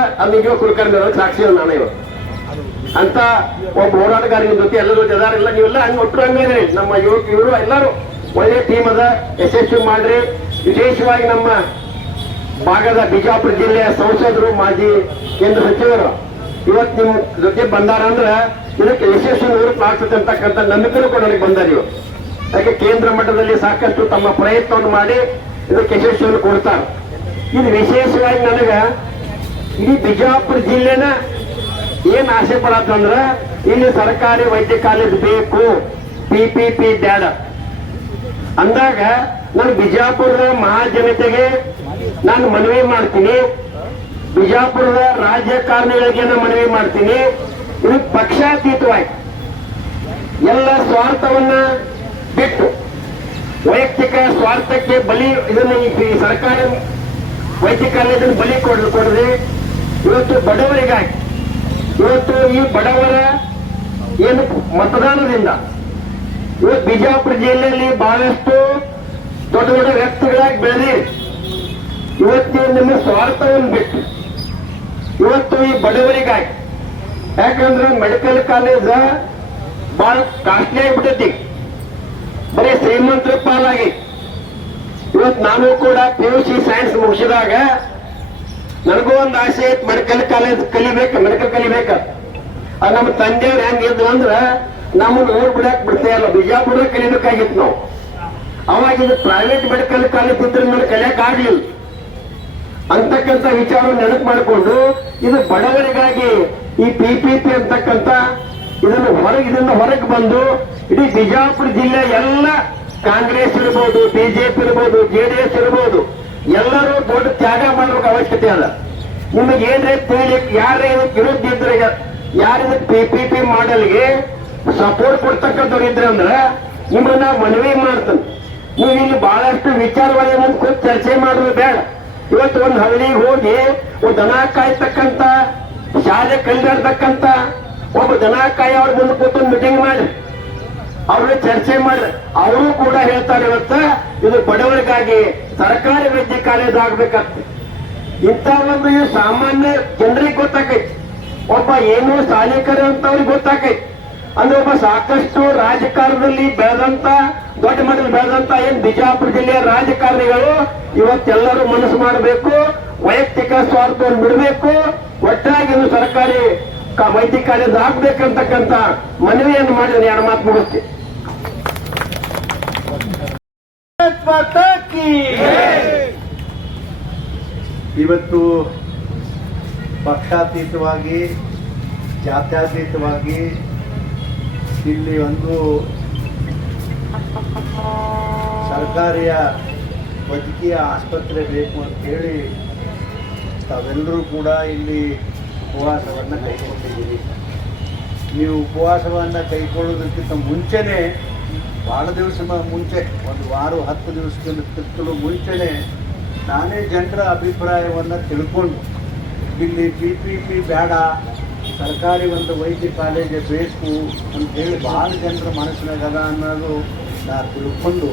ಕುಲಕರ್ಣಿ ಅವ್ರಿಗೆ ಸಾಕ್ಷಿ ನಾನು ಇವತ್ತು ಅಂತ ಒಬ್ಬ ಹೋರಾಟಗಾರ ನಿಮ್ ಜೊತೆ ಎಲ್ಲರೂ ಜದಾರಿಲ್ಲ ನೀವೆಲ್ಲ ಹಂಗೆ ಒಟ್ಟು ಹಂಗೇನೆ ನಮ್ಮ ಯುವಕ ಇವರು ಎಲ್ಲರೂ ಒಳ್ಳೆ ಟೀಮ್ ಅದ, ಯಶಸ್ವಿ ಮಾಡ್ರಿ. ವಿಶೇಷವಾಗಿ ನಮ್ಮ ಭಾಗದ ಬಿಜಾಪುರ ಜಿಲ್ಲೆಯ ಸಂಸದರು, ಮಾಜಿ ಕೇಂದ್ರ ಸಚಿವರು. ಇವತ್ತು ನಿಮ್ ಜೊತೆ ಬಂದಾರ ಅಂದ್ರೆ ಇದಕ್ಕೆ ಯಶಸ್ವಿ ನಿವೃತ್ತಿ ಅಂತಕ್ಕಂಥ ನಂಬಿಕೆನೂ ಕೂಡ ನನಗೆ ಬಂದ ನೀವು ಯಾಕೆ ಕೇಂದ್ರ ಮಟ್ಟದಲ್ಲಿ ಸಾಕಷ್ಟು ತಮ್ಮ ಪ್ರಯತ್ನವನ್ನು ಮಾಡಿ ಇದಕ್ಕೆ ಯಶಸ್ವಿಯನ್ನು ಕೊಡ್ತಾರೆ. ಇದು ವಿಶೇಷವಾಗಿ ನನಗ ಇಡೀ ಬಿಜಾಪುರ ಜಿಲ್ಲೆನ ಏನ್ ಆಸೆ ಪಡತ್ತಂದ್ರ ಇಲ್ಲಿ ಸರ್ಕಾರಿ ವೈದ್ಯ ಕಾಲೇಜ್ ಬೇಕು. ಪಿ ಪಿ ಪಿ ಬ್ಯಾಡ. ಅಂದಾಗ ನಾನು ಬಿಜಾಪುರದ ಮಹಾಜನತೆಗೆ ನಾನು ಮನವಿ ಮಾಡ್ತೀನಿ. ಬಿಜಾಪುರದ ರಾಜಕಾರಣಿಗಳಿಗೆ ನಾನು ಮನವಿ ಮಾಡ್ತೀನಿ. ಇದು ಪಕ್ಷಾತೀತವಾಗಿ ಎಲ್ಲ ಸ್ವಾರ್ಥವನ್ನ ಬಿಟ್ಟು ವೈಯಕ್ತಿಕ ಸ್ವಾರ್ಥಕ್ಕೆ ಬಲಿ ಇದನ್ನು ಈ ಸರ್ಕಾರಿ ವೈದ್ಯ ಕಾಲೇಜನ್ನು ಬಲಿ ಕೊಡ್ರಿ. ಇವತ್ತು ಬಡವರಿಗಾಗಿ ಇವತ್ತು ಈ ಬಡವರ ಏನು ಮತದಾನದಿಂದ ಇವತ್ತು ಬಿಜಾಪುರ ಜಿಲ್ಲೆಯಲ್ಲಿ ಬಹಳಷ್ಟು ದೊಡ್ಡ ದೊಡ್ಡ ವ್ಯಕ್ತಿಗಳಾಗಿ ಬೆಳೆದಿ ಇವತ್ತು ನಿಮ್ಮ ಸ್ವಾರ್ಥವನ್ನು ಬಿಟ್ಟು ಇವತ್ತು ಈ ಬಡವರಿಗಾಗಿ, ಯಾಕಂದ್ರೆ ಮೆಡಿಕಲ್ ಕಾಲೇಜ್ ಬಹಳ ಕಾಸ್ಟ್ಲಿ ಆಗಿಬಿಟ್ಟೈತಿ. ಬರೀ ಶ್ರೀಮಂತರ ಪಾಲಾಗಿ. ಇವತ್ತು ನಾನು ಕೂಡ ಪಿ ಯು ಸಿ ಸೈನ್ಸ್ ಮುಗಿಸಿದಾಗ ನನಗೂ ಒಂದು ಆಸೆ ಐತಿ, ಮೆಡಿಕಲ್ ಕಾಲೇಜ್ ಕಲಿಬೇಕು, ಮೆಡಿಕಲ್ ಕಲಿಬೇಕ. ನಮ್ಮ ತಂದೆಯವ್ರು ಹೆಂಗ್ ಇದ್ವು ಅಂದ್ರ, ನಮ್ಮನ್ನ ಊರ್ ಬಿಡಕ್ ಬಿಡ್ತಾ ಇಲ್ಲ, ಬಿಜಾಪುರ ಕಲಿಬೇಕಾಗಿತ್ತು ನಾವು. ಅವಾಗ ಇದು ಪ್ರೈವೇಟ್ ಮೆಡಿಕಲ್ ಕಾಲೇಜ್ ಇದ್ರೆ ನನಗೆ ಕಲಿಯಕ್ ಆಗ್ಲಿಲ್ಲ. ಅಂತಕ್ಕಂಥ ವಿಚಾರ ನೆನಪು ಮಾಡಿಕೊಂಡು, ಇದು ಬಡವರಿಗಾಗಿ ಈ ಪಿ ಪಿ ಪಿ ಅಂತಕ್ಕಂಥ ಇದನ್ನು ಹೊರಗೆ ಇದನ್ನ ಹೊರಗೆ ಬಂದು, ಇಡೀ ಬಿಜಾಪುರ ಜಿಲ್ಲೆ ಎಲ್ಲ ಕಾಂಗ್ರೆಸ್ ಇರ್ಬೋದು ಬಿಜೆಪಿ ಇರ್ಬೋದು ಜೆಡಿಎಸ್ ಇರ್ಬೋದು ಎಲ್ಲರೂ ದೊಡ್ಡ ತ್ಯಾಗ ಮಾಡಬೇಕು ಅವಶ್ಯಕತೆ ಅಲ್ಲ. ನಿಮಗೆ ಏನ್ರೇ ತಿಳಿಲಿಕ್ಕೆ ಯಾರೇ ಇದಕ್ಕೆ ವಿರುದ್ಧ ಇದ್ರೆ ಯಾರು ಇದಕ್ಕೆ ಪಿ ಪಿ ಪಿ ಮಾಡಲ್ಗೆ ಸಪೋರ್ಟ್ ಕೊಡ್ತಕ್ಕಂಥವ್ರು ಇದ್ರೆ ಅಂದ್ರೆ ನಿಮ್ಮನ್ನ ಮನವಿ ಮಾಡ್ತಾನೆ ನೀವು ಇಲ್ಲಿ ಬಹಳಷ್ಟು ವಿಚಾರವಾಗಿ ಮುಂದೆ ಕೂತು ಚರ್ಚೆ ಮಾಡೋದು ಬೇಡ. ಇವತ್ತು ಒಂದು ಹಳ್ಳಿಗೆ ಹೋಗಿ ಒಂದು ದನ ಕಾಯ್ತಕ್ಕಂತ, ಶಾಲೆ ಕಲಿದಾಡ್ತಕ್ಕಂತ ಒಬ್ಬ ದನ ಕಾಯಿ ಅವ್ರ ಮುಂದೆ ಕೂತು ಮೀಟಿಂಗ್ ಮಾಡಿ. ಅವ್ರನ್ನ ಚರ್ಚೆ ಮಾಡ್ರಿ ಅವರು ಕೂಡ ಹೇಳ್ತಾರೆ ಇವತ್ತ, ಇದು ಬಡವರಿಗಾಗಿ ಸರ್ಕಾರಿ ವೈದ್ಯ ಕಾಲೇಜ್ ಆಗ್ಬೇಕಂತ ಇಂಥ ಒಂದು ಸಾಮಾನ್ಯ ಜನರಿಗೆ ಗೊತ್ತಾಕೈತಿ. ಒಬ್ಬ ಏನು ಸಾಲಿಕರ ಅಂತವ್ರಿಗೆ ಗೊತ್ತಾಕೈತಿ. ಅಂದ್ರೆ ಒಬ್ಬ ಸಾಕಷ್ಟು ರಾಜಕಾರಣದಲ್ಲಿ ಬೆಳೆದಂತ, ದೊಡ್ಡ ಮಟ್ಟದಲ್ಲಿ ಬೆಳೆದಂತ ಏನ್ ಬಿಜಾಪುರ ಜಿಲ್ಲೆಯ ರಾಜಕಾರಣಿಗಳು ಇವತ್ತೆಲ್ಲರೂ ಮನಸ್ಸು ಮಾಡಬೇಕು, ವೈಯಕ್ತಿಕ ಸ್ವಾರ್ಥವನ್ನು ಬಿಡಬೇಕು, ಒಟ್ಟಾಗಿ ಇದು ಸರ್ಕಾರಿ ವೈದ್ಯ ಕಾಲೇಜ್ ಆಗ್ಬೇಕಂತಕ್ಕಂತ ಮನವಿಯನ್ನು ಮಾಡಿ ನಾನು ಎರಡು ಮಾತು ಮುಗಿಸ್ತೀನಿ ಇವತ್ತು ಪಕ್ಷಾತೀತವಾಗಿ, ಜಾತ್ಯತೀತವಾಗಿ ಇಲ್ಲಿ ಒಂದು ಸರ್ಕಾರಿಯ ವೈದ್ಯಕೀಯ ಆಸ್ಪತ್ರೆ ಬೇಕು ಅಂತ ಹೇಳಿ ತಾವೆಲ್ಲರೂ ಕೂಡ ಇಲ್ಲಿ ಉಪವಾಸವನ್ನು ಕೈಗೊಂಡಿದ್ದೀರಿ. ನೀವು ಉಪವಾಸವನ್ನು ಕೈಗೊಳ್ಳೋದಕ್ಕಿಂತ ಮುಂಚೆನೇ, ಭಾಳ ದಿವಸ ಮುಂಚೆ, ಒಂದು ವಾರ ಹತ್ತು ದಿವಸಕ್ಕಿಂತಲೂ ಮುಂಚೆನೇ ನಾನೇ ಜನರ ಅಭಿಪ್ರಾಯವನ್ನು ತಿಳ್ಕೊಂಡು, ಇಲ್ಲಿ ಪಿ ಪಿ ಪಿ ಬೇಡ, ಸರ್ಕಾರಿ ಒಂದು ವೈದ್ಯ ಕಾಲೇಜ್ ಬೇಕು ಅಂತ ಹೇಳಿ ಭಾಳ ಜನರ ಮನಸ್ಸಿನಾಗದ ಅನ್ನೋದು ನಾನು ತಿಳ್ಕೊಂಡು,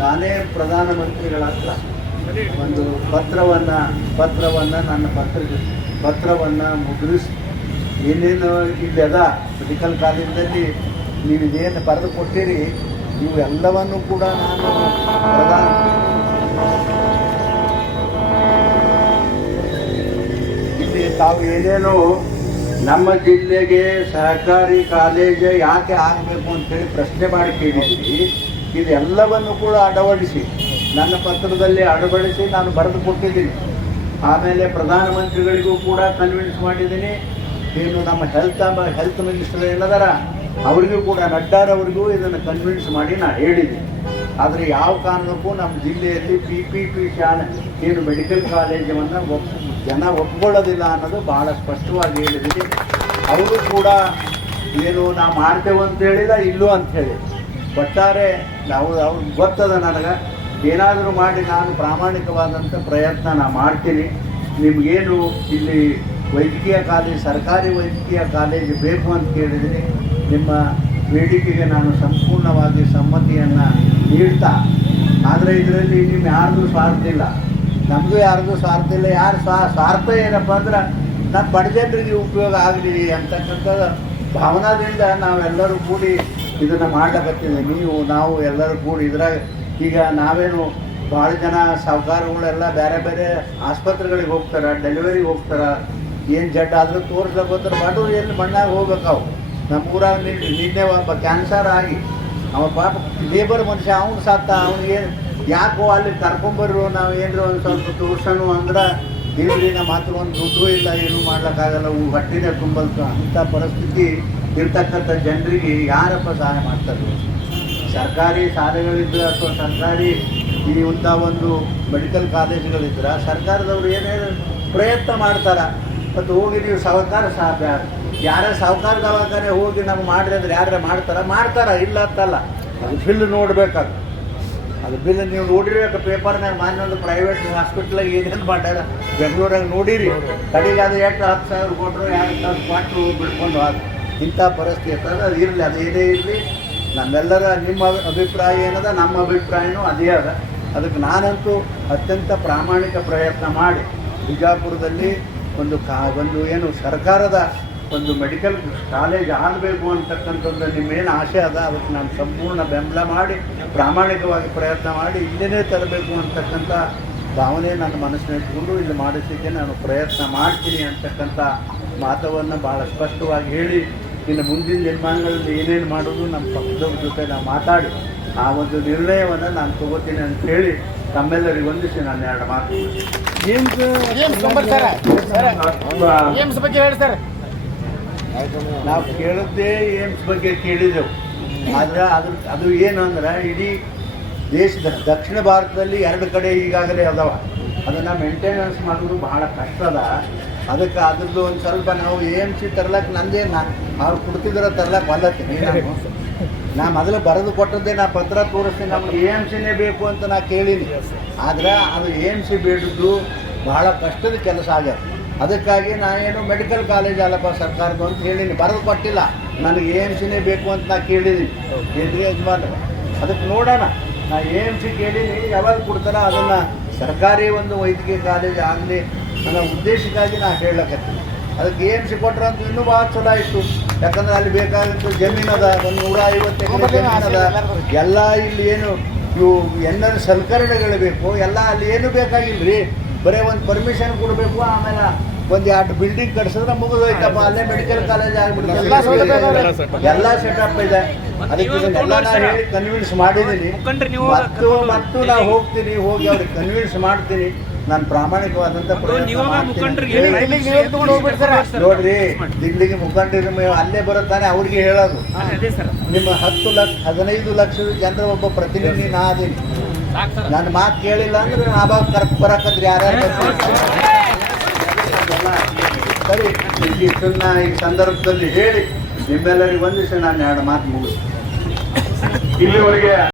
ನಾನೇ ಪ್ರಧಾನಮಂತ್ರಿಗಳ ಹತ್ರ ಒಂದು ಪತ್ರವನ್ನು ಪತ್ರವನ್ನು ನನ್ನ ಪತ್ರ ಪತ್ರವನ್ನು ಮುದ್ರಿಸಿ, ಏನೇನು ಇಲ್ಲಿ ಅದ ಮೆಡಿಕಲ್ ಕಾಲೇಜಲ್ಲಿ ನೀವು ಇದೇನು ಬರೆದು ಕೊಟ್ಟಿರಿ ನೀವು ಎಲ್ಲವನ್ನು ಕೂಡ ನಾನು ಪ್ರಧಾನ ತಾವು ಏನೇನೋ ನಮ್ಮ ಜಿಲ್ಲೆಗೆ ಸಹಕಾರಿ ಕಾಲೇಜ್ ಯಾಕೆ ಆಗಬೇಕು ಅಂತೇಳಿ ಪ್ರಶ್ನೆ ಮಾಡಿ ಕೇಳಿದ್ವಿ ಇದೆಲ್ಲವನ್ನು ಕೂಡ ಅಳವಡಿಸಿ ನನ್ನ ಪತ್ರದಲ್ಲಿ ಅಳವಡಿಸಿ ನಾನು ಬರೆದು ಕೊಟ್ಟಿದ್ದೀನಿ. ಆಮೇಲೆ ಪ್ರಧಾನಮಂತ್ರಿಗಳಿಗೂ ಕೂಡ ಕನ್ವಿನ್ಸ್ ಮಾಡಿದ್ದೀನಿ. ಏನು ನಮ್ಮ ಹೆಲ್ತ್ ಹೆಲ್ತ್ ಮಿನಿಸ್ಟರ್ ಏನದಾರ ಅವರಿಗೂ ಕೂಡ ನಡ್ಡಾರವರಿಗೂ ಇದನ್ನು ಕನ್ವಿನ್ಸ್ ಮಾಡಿ ನಾನು ಹೇಳಿದ್ದೀನಿ. ಆದರೆ ಯಾವ ಕಾರಣಕ್ಕೂ ನಮ್ಮ ಜಿಲ್ಲೆಯಲ್ಲಿ ಪಿ ಪಿ ಪಿ ಶಾಲೆ, ಏನು ಮೆಡಿಕಲ್ ಕಾಲೇಜನ್ನು ಜನ ಒಪ್ಕೊಳ್ಳೋದಿಲ್ಲ ಅನ್ನೋದು ಬಹಳ ಸ್ಪಷ್ಟವಾಗಿ ಹೇಳಿದ್ದೀನಿ. ಅವರು ಕೂಡ ಏನು ನಾ ಮಾಡ್ತೇವೆ ಅಂತ ಹೇಳಿಲ್ಲ ಇಲ್ಲೂ ಅಂತ ಹೇಳಿ. ಒಟ್ಟಾರೆ ನಾವು ಅವ್ರಿಗೆ ಗೊತ್ತದ ನನಗೆ. ಏನಾದರೂ ಮಾಡಿ ನಾನು ಪ್ರಾಮಾಣಿಕವಾದಂಥ ಪ್ರಯತ್ನ ನಾನು ಮಾಡ್ತೀನಿ. ನಿಮಗೇನು ಇಲ್ಲಿ ವೈದ್ಯಕೀಯ ಕಾಲೇಜ್, ಸರ್ಕಾರಿ ವೈದ್ಯಕೀಯ ಕಾಲೇಜ್ ಬೇಕು ಅಂತ ಕೇಳಿದ್ದೀನಿ. ನಿಮ್ಮ ಬೇಡಿಕೆಗೆ ನಾನು ಸಂಪೂರ್ಣವಾಗಿ ಸಮ್ಮತಿಯನ್ನು ನೀಡ್ತಾ. ಆದರೆ ಇದರಲ್ಲಿ ನಿಮ್ಮ ಯಾರ್ದು ಸ್ವಾರ್ಥ ಇಲ್ಲ. ನಮಗೂ ಯಾರ್ದು ಸ್ವಾರ್ಥ ಇಲ್ಲ. ಯಾರು ಸ್ವಾ, ಸ್ವಾರ್ಥ ಏನಪ್ಪ ಅಂದ್ರೆ ನಮ್ಮ ಬಡಜನರಿಗೆ ಉಪಯೋಗ ಆಗಲಿ ಅಂತಕ್ಕಂಥದ್ದು ಭಾವನಾದಿಂದ ನಾವೆಲ್ಲರೂ ಕೂಡಿ ಇದನ್ನು ಮಾಡ್ಲಕತ್ತಿದ್ವಿ ನೀವು, ನಾವು ಎಲ್ಲರೂ ಕೂಡಿ ಇದ್ರಾಗ ಈಗ ನಾವೇನು ಭಾಳ ಜನ ಸಾಹುಕಾರಗಳೆಲ್ಲ ಬೇರೆ ಬೇರೆ ಆಸ್ಪತ್ರೆಗಳಿಗೆ ಹೋಗ್ತಾರೆ ಡೆಲಿವರಿಗೆ ಹೋಗ್ತಾರೆ. ಏನು ಜಡ್ ಆದರೂ ತೋರಿಸ್ಲಕ್ಕೆ ಬಡವ್ರು ಎಲ್ಲಿ ಮಣ್ಣಾಗ ಹೋಗ್ಬೇಕು ಅವು? ನಮ್ಮ ಊರಾಗ ನಿನ್ನೆ ಒಬ್ಬ ಕ್ಯಾನ್ಸರ್ ಆಗಿ ಅವ ಪಾಪ ಲೇಬರ್ ಮನುಷ್ಯ, ಅವನು ಸತ್ತ ಅವ್ನಿಗೆ ಯಾಕೋ ಅಲ್ಲಿ ಕರ್ಕೊಂಬರ್ರು, ನಾವು ಏನ್ರ ಒಂದು ಸ್ವಲ್ಪ ತೋರ್ಸೋಣ ಅಂದ್ರೆ ಇಲ್ರಿ ಮಾತ್ರ ಒಂದು ದುಡ್ಡು ಇಲ್ಲ, ಏನೂ ಮಾಡ್ಲಿಕ್ಕಾಗಲ್ಲ. ಅವು ಹೊಟ್ಟಿನೇ ತುಂಬಲ್ತು ಅಂಥ ಪರಿಸ್ಥಿತಿ ಇರ್ತಕ್ಕಂಥ ಜನರಿಗೆ ಯಾರಪ್ಪ ಸಹಾಯ ಮಾಡ್ತಾರೆ? ಸರ್ಕಾರಿ ಶಾಲೆಗಳಿದ್ರೆ ಅಥವಾ ಸರ್ಕಾರಿ ಈ ಇಂಥ ಒಂದು ಮೆಡಿಕಲ್ ಕಾಲೇಜುಗಳಿದ್ರೆ ಸರ್ಕಾರದವ್ರು ಏನೇನು ಪ್ರಯತ್ನ ಮಾಡ್ತಾರೆ, ಮತ್ತು ಹೋಗಿ ನೀವು ಸಹಕಾರ ಸಾಧ್ಯ ಯಾರ ಸಾಹುಕಾರ ದವಾಖಾನೆ ಹೋಗಿ ನಮ್ಗೆ ಮಾಡ್ರಿ ಅಂದ್ರೆ ಯಾರ ಮಾಡ್ತಾರ? ಮಾಡ್ತಾರ, ಇಲ್ಲ ಅಂತಲ್ಲ. ಅದು ಬಿಲ್ ನೋಡ್ಬೇಕಾಗ ಅದು ಬಿಲ್ ನೀವು ನೋಡಿರ್ಬೇಕು ಪೇಪರ್ನಾಗ ಮಾನ್ಯ ಒಂದು ಪ್ರೈವೇಟ್ ಹಾಸ್ಪಿಟ್ಲಾಗ ಏನೇನು ಮಾಡ್ಯಾರ? ಬೆಂಗಳೂರಾಗ ನೋಡಿರಿ. ಕಡೆಗೆ ಅದು ಎಷ್ಟು ಹತ್ತು ಸಾವಿರ ಕೊಟ್ಟರು ಎರಡು ಸಾವಿರ ಕೊಟ್ಟರು ಬಿಡ್ಕೊಂಡು ಹಾಕಿ ಇಂಥ ಪರಿಸ್ಥಿತಿ ಇರ್ತದೆ. ಅದು ಇರಲಿ, ಅದು ಏನೇ ಇರಲಿ, ನಮ್ಮೆಲ್ಲರ ನಿಮ್ಮ ಅಭಿಪ್ರಾಯ ಏನದ, ನಮ್ಮ ಅಭಿಪ್ರಾಯನೂ ಅದೇ ಅದ. ಅದಕ್ಕೆ ನಾನಂತೂ ಅತ್ಯಂತ ಪ್ರಾಮಾಣಿಕ ಪ್ರಯತ್ನ ಮಾಡಿ ಬಿಜಾಪುರದಲ್ಲಿ ಒಂದು ಕಾ ಒಂದು ಏನು ಸರ್ಕಾರದ ಒಂದು ಮೆಡಿಕಲ್ ಕಾಲೇಜ್ ಆಗಬೇಕು ಅಂತಕ್ಕಂಥದ್ದು ನಿಮ್ಮೇನು ಆಸೆ ಅದ ಅದಕ್ಕೆ ನಾನು ಸಂಪೂರ್ಣ ಬೆಂಬಲ ಮಾಡಿ ಪ್ರಾಮಾಣಿಕವಾಗಿ ಪ್ರಯತ್ನ ಮಾಡಿ ಇಲ್ಲೇ ತರಬೇಕು ಅಂತಕ್ಕಂಥ ಭಾವನೆ ನನ್ನ ಮನಸ್ಸಿನ ಇಟ್ಕೊಂಡು ಇಲ್ಲಿ ಮಾಡಿಸಿದ್ದೆ ನಾನು ಪ್ರಯತ್ನ ಮಾಡ್ತೀನಿ ಅಂತಕ್ಕಂಥ ಮಾತವನ್ನು ಭಾಳ ಸ್ಪಷ್ಟವಾಗಿ ಹೇಳಿ ಇನ್ನು ಮುಂದಿನ ನಿರ್ಮಾಣಗಳಲ್ಲಿ ಏನೇನು ಮಾಡೋದು ನಮ್ಮ ಪಕ್ಷದವ್ರ ಜೊತೆ ನಾವು ಮಾತಾಡಿ ಆ ಒಂದು ನಿರ್ಣಯವನ್ನು ನಾನು ತಗೋತೀನಿ ಅಂತ ಹೇಳಿ ತಮ್ಮೆಲ್ಲರಿಗೆ ವಂದಿಸಿ ನಾನು ಎರಡು ಮಾತು ಏಮ್ಸ್ ಬಗ್ಗೆ ಹೇಳಿ ಸರ್ ನಾವು ಕೇಳದ್ದೇ ಏಮ್ಸ್ ಬಗ್ಗೆ ಕೇಳಿದೆವು. ಆದ್ರೆ ಅದ್ರ ಅದು ಏನು ಅಂದ್ರೆ ಇಡೀ ದೇಶದ ದಕ್ಷಿಣ ಭಾರತದಲ್ಲಿ ಎರಡು ಕಡೆ ಈಗಾಗಲೇ ಅದಾವ. ಅದನ್ನು ಮೇಂಟೆನೆನ್ಸ್ ಮಾಡೋದು ಬಹಳ ಕಷ್ಟ ಅದ. ಅದಕ್ಕೆ ಅದ್ರದ್ದು ಒಂದು ಸ್ವಲ್ಪ ನಾವು ಎ ಎಂ ಸಿ ತರ್ಲಕ್ಕೆ ನಂದೇ ನಾ, ಅವ್ರು ಕೊಡ್ತಿದ್ರೆ ತರ್ಲಕ್ಕೆ ಬಲ್ಲತ್ತೀನಿ ನಾ ಮೊದಲು ಬರೆದು ಕೊಟ್ಟದ್ದೇ ನಾ ಪತ್ರ ತೋರಿಸ್ತೀನಿ. ನಮ್ಗೆ ಎ ಸಿನೇ ಬೇಕು ಅಂತ ನಾ ಕೇಳೀನಿ. ಆದ್ರೆ ಅದು ಎ ಎಂ ಸಿ ಬೇಡಿದ್ದು ಬಹಳ ಕಷ್ಟದ ಕೆಲಸ ಆಗ್ಯದ. ಅದಕ್ಕಾಗಿ ನಾನೇನು ಏನು ಮೆಡಿಕಲ್ ಕಾಲೇಜ್ ಅಲ್ಲಪ್ಪ ಸರ್ಕಾರದ ಅಂತ ಹೇಳಿನಿ ಬರೆದು ಕೊಟ್ಟಿಲ್ಲ. ನನಗೆ ಎ ಎಂ ಸಿನೇ ಬೇಕು ಅಂತ ನಾ ಕೇಳಿದ್ದೀನಿ ಕೇಂದ್ರೀಯ ಯಜಮಾನ ಅದಕ್ಕೆ ನೋಡೋಣ. ನಾ ಎ ಎಂ ಸಿ ಕೇಳೀನಿ ಯಾವಾಗ ಕೊಡ್ತಾರ ಅದನ್ನು ಸರ್ಕಾರಿ ಒಂದು ವೈದ್ಯಕೀಯ ಕಾಲೇಜ್ ಆಗಲಿ ನನ್ನ ಉದ್ದೇಶಕ್ಕಾಗಿ ನಾ ಹೇಳಕತ್ತೀನಿ. ಅದಕ್ಕೆ ಎ ಎಂ ಸಿ ಕೊಟ್ಟರೆ ಅಂತ ಇನ್ನೂ ಭಾಳ ಚಲೋ ಆಯಿತು. ಯಾಕಂದ್ರೆ ಅಲ್ಲಿ ಬೇಕಾಗಿತ್ತು ಜಮೀನು ಅದ ಒಂದು ನೂರ ಐವತ್ತು ಎಕರೆ ಜಮೀನು ಅದ. ಎಲ್ಲ ಇಲ್ಲಿ ಏನು ಇವು ಎಲ್ಲರೂ ಸಲಕರಣೆಗಳು ಬೇಕು. ಎಲ್ಲ ಅಲ್ಲಿ ಏನು ಬೇಕಾಗಿಲ್ಲ ರೀ ಬರೀ ಒಂದು ಪರ್ಮಿಷನ್ ಕೊಡಬೇಕು ಆಮೇಲೆ ಒಂದು ಎರಡು ಬಿಲ್ಡಿಂಗ್ ಕಟ್ಸಿದ್ರೆ ಮುಗಿದೋಯ್ತಪ್ಪ ಅಲ್ಲೇ ಮೆಡಿಕಲ್ ಕಾಲೇಜ್ ಎಲ್ಲ. ಆಗ್ಬಿಡುತ್ತೆ ಎಲ್ಲ ಸೆಟಪ್ ಇದೆ. ಅದಕ್ಕೆ ಇದನ್ನೆಲ್ಲ ನಾ ಹೇಳಿ ಕನ್ವಿನ್ಸ್ ಮಾಡಿದ್ದೀನಿ. ಮತ್ತು ಮತ್ತು ನಾ ಹೋಗ್ತೀನಿ ಹೋಗಿ ಅವ್ರಿಗೆ ಕನ್ವಿನ್ಸ್ ಮಾಡ್ತೀನಿ. ನಾನು ಪ್ರಾಮಾಣಿಕವಾದಂಥ ಮುಖಂಡ್ರಿಗೆ ನೋಡ್ರಿ ದಿಲ್ಲಿಗೆ ಮುಖಂಡರು ಮ- ಅಲ್ಲೇ ಬರುತ್ತಾನೆ ಅವ್ರಿಗೆ ಹೇಳೋದು. ನಿಮ್ಮ ಹತ್ತು ಲಕ್ಷ ಹದಿನೈದು ಲಕ್ಷ ಜನರ ಒಬ್ಬ ಪ್ರತಿನಿಧಿ ನಾ ಅದೀನಿ. ನನ್ನ ಮಾತು ಕೇಳಿಲ್ಲ ಅಂದ್ರೆ ಆ ಭಾಗ ಕರ್ಕ್ ಬರಕಂದ್ರೆ ಯಾರ್ಯಾರು ಸರಿ ಇಷ್ಟನ್ನ ಈ ಸಂದರ್ಭದಲ್ಲಿ ಹೇಳಿ ನಿಮ್ಮೆಲ್ಲರಿಗೂ ಒಂದಿಷ್ಟು ನಾನು ಎರಡು ಮಾತು ಮುಗಿಸ್ತೀನಿ. ಇಲ್ಲಿವರೆಗೆ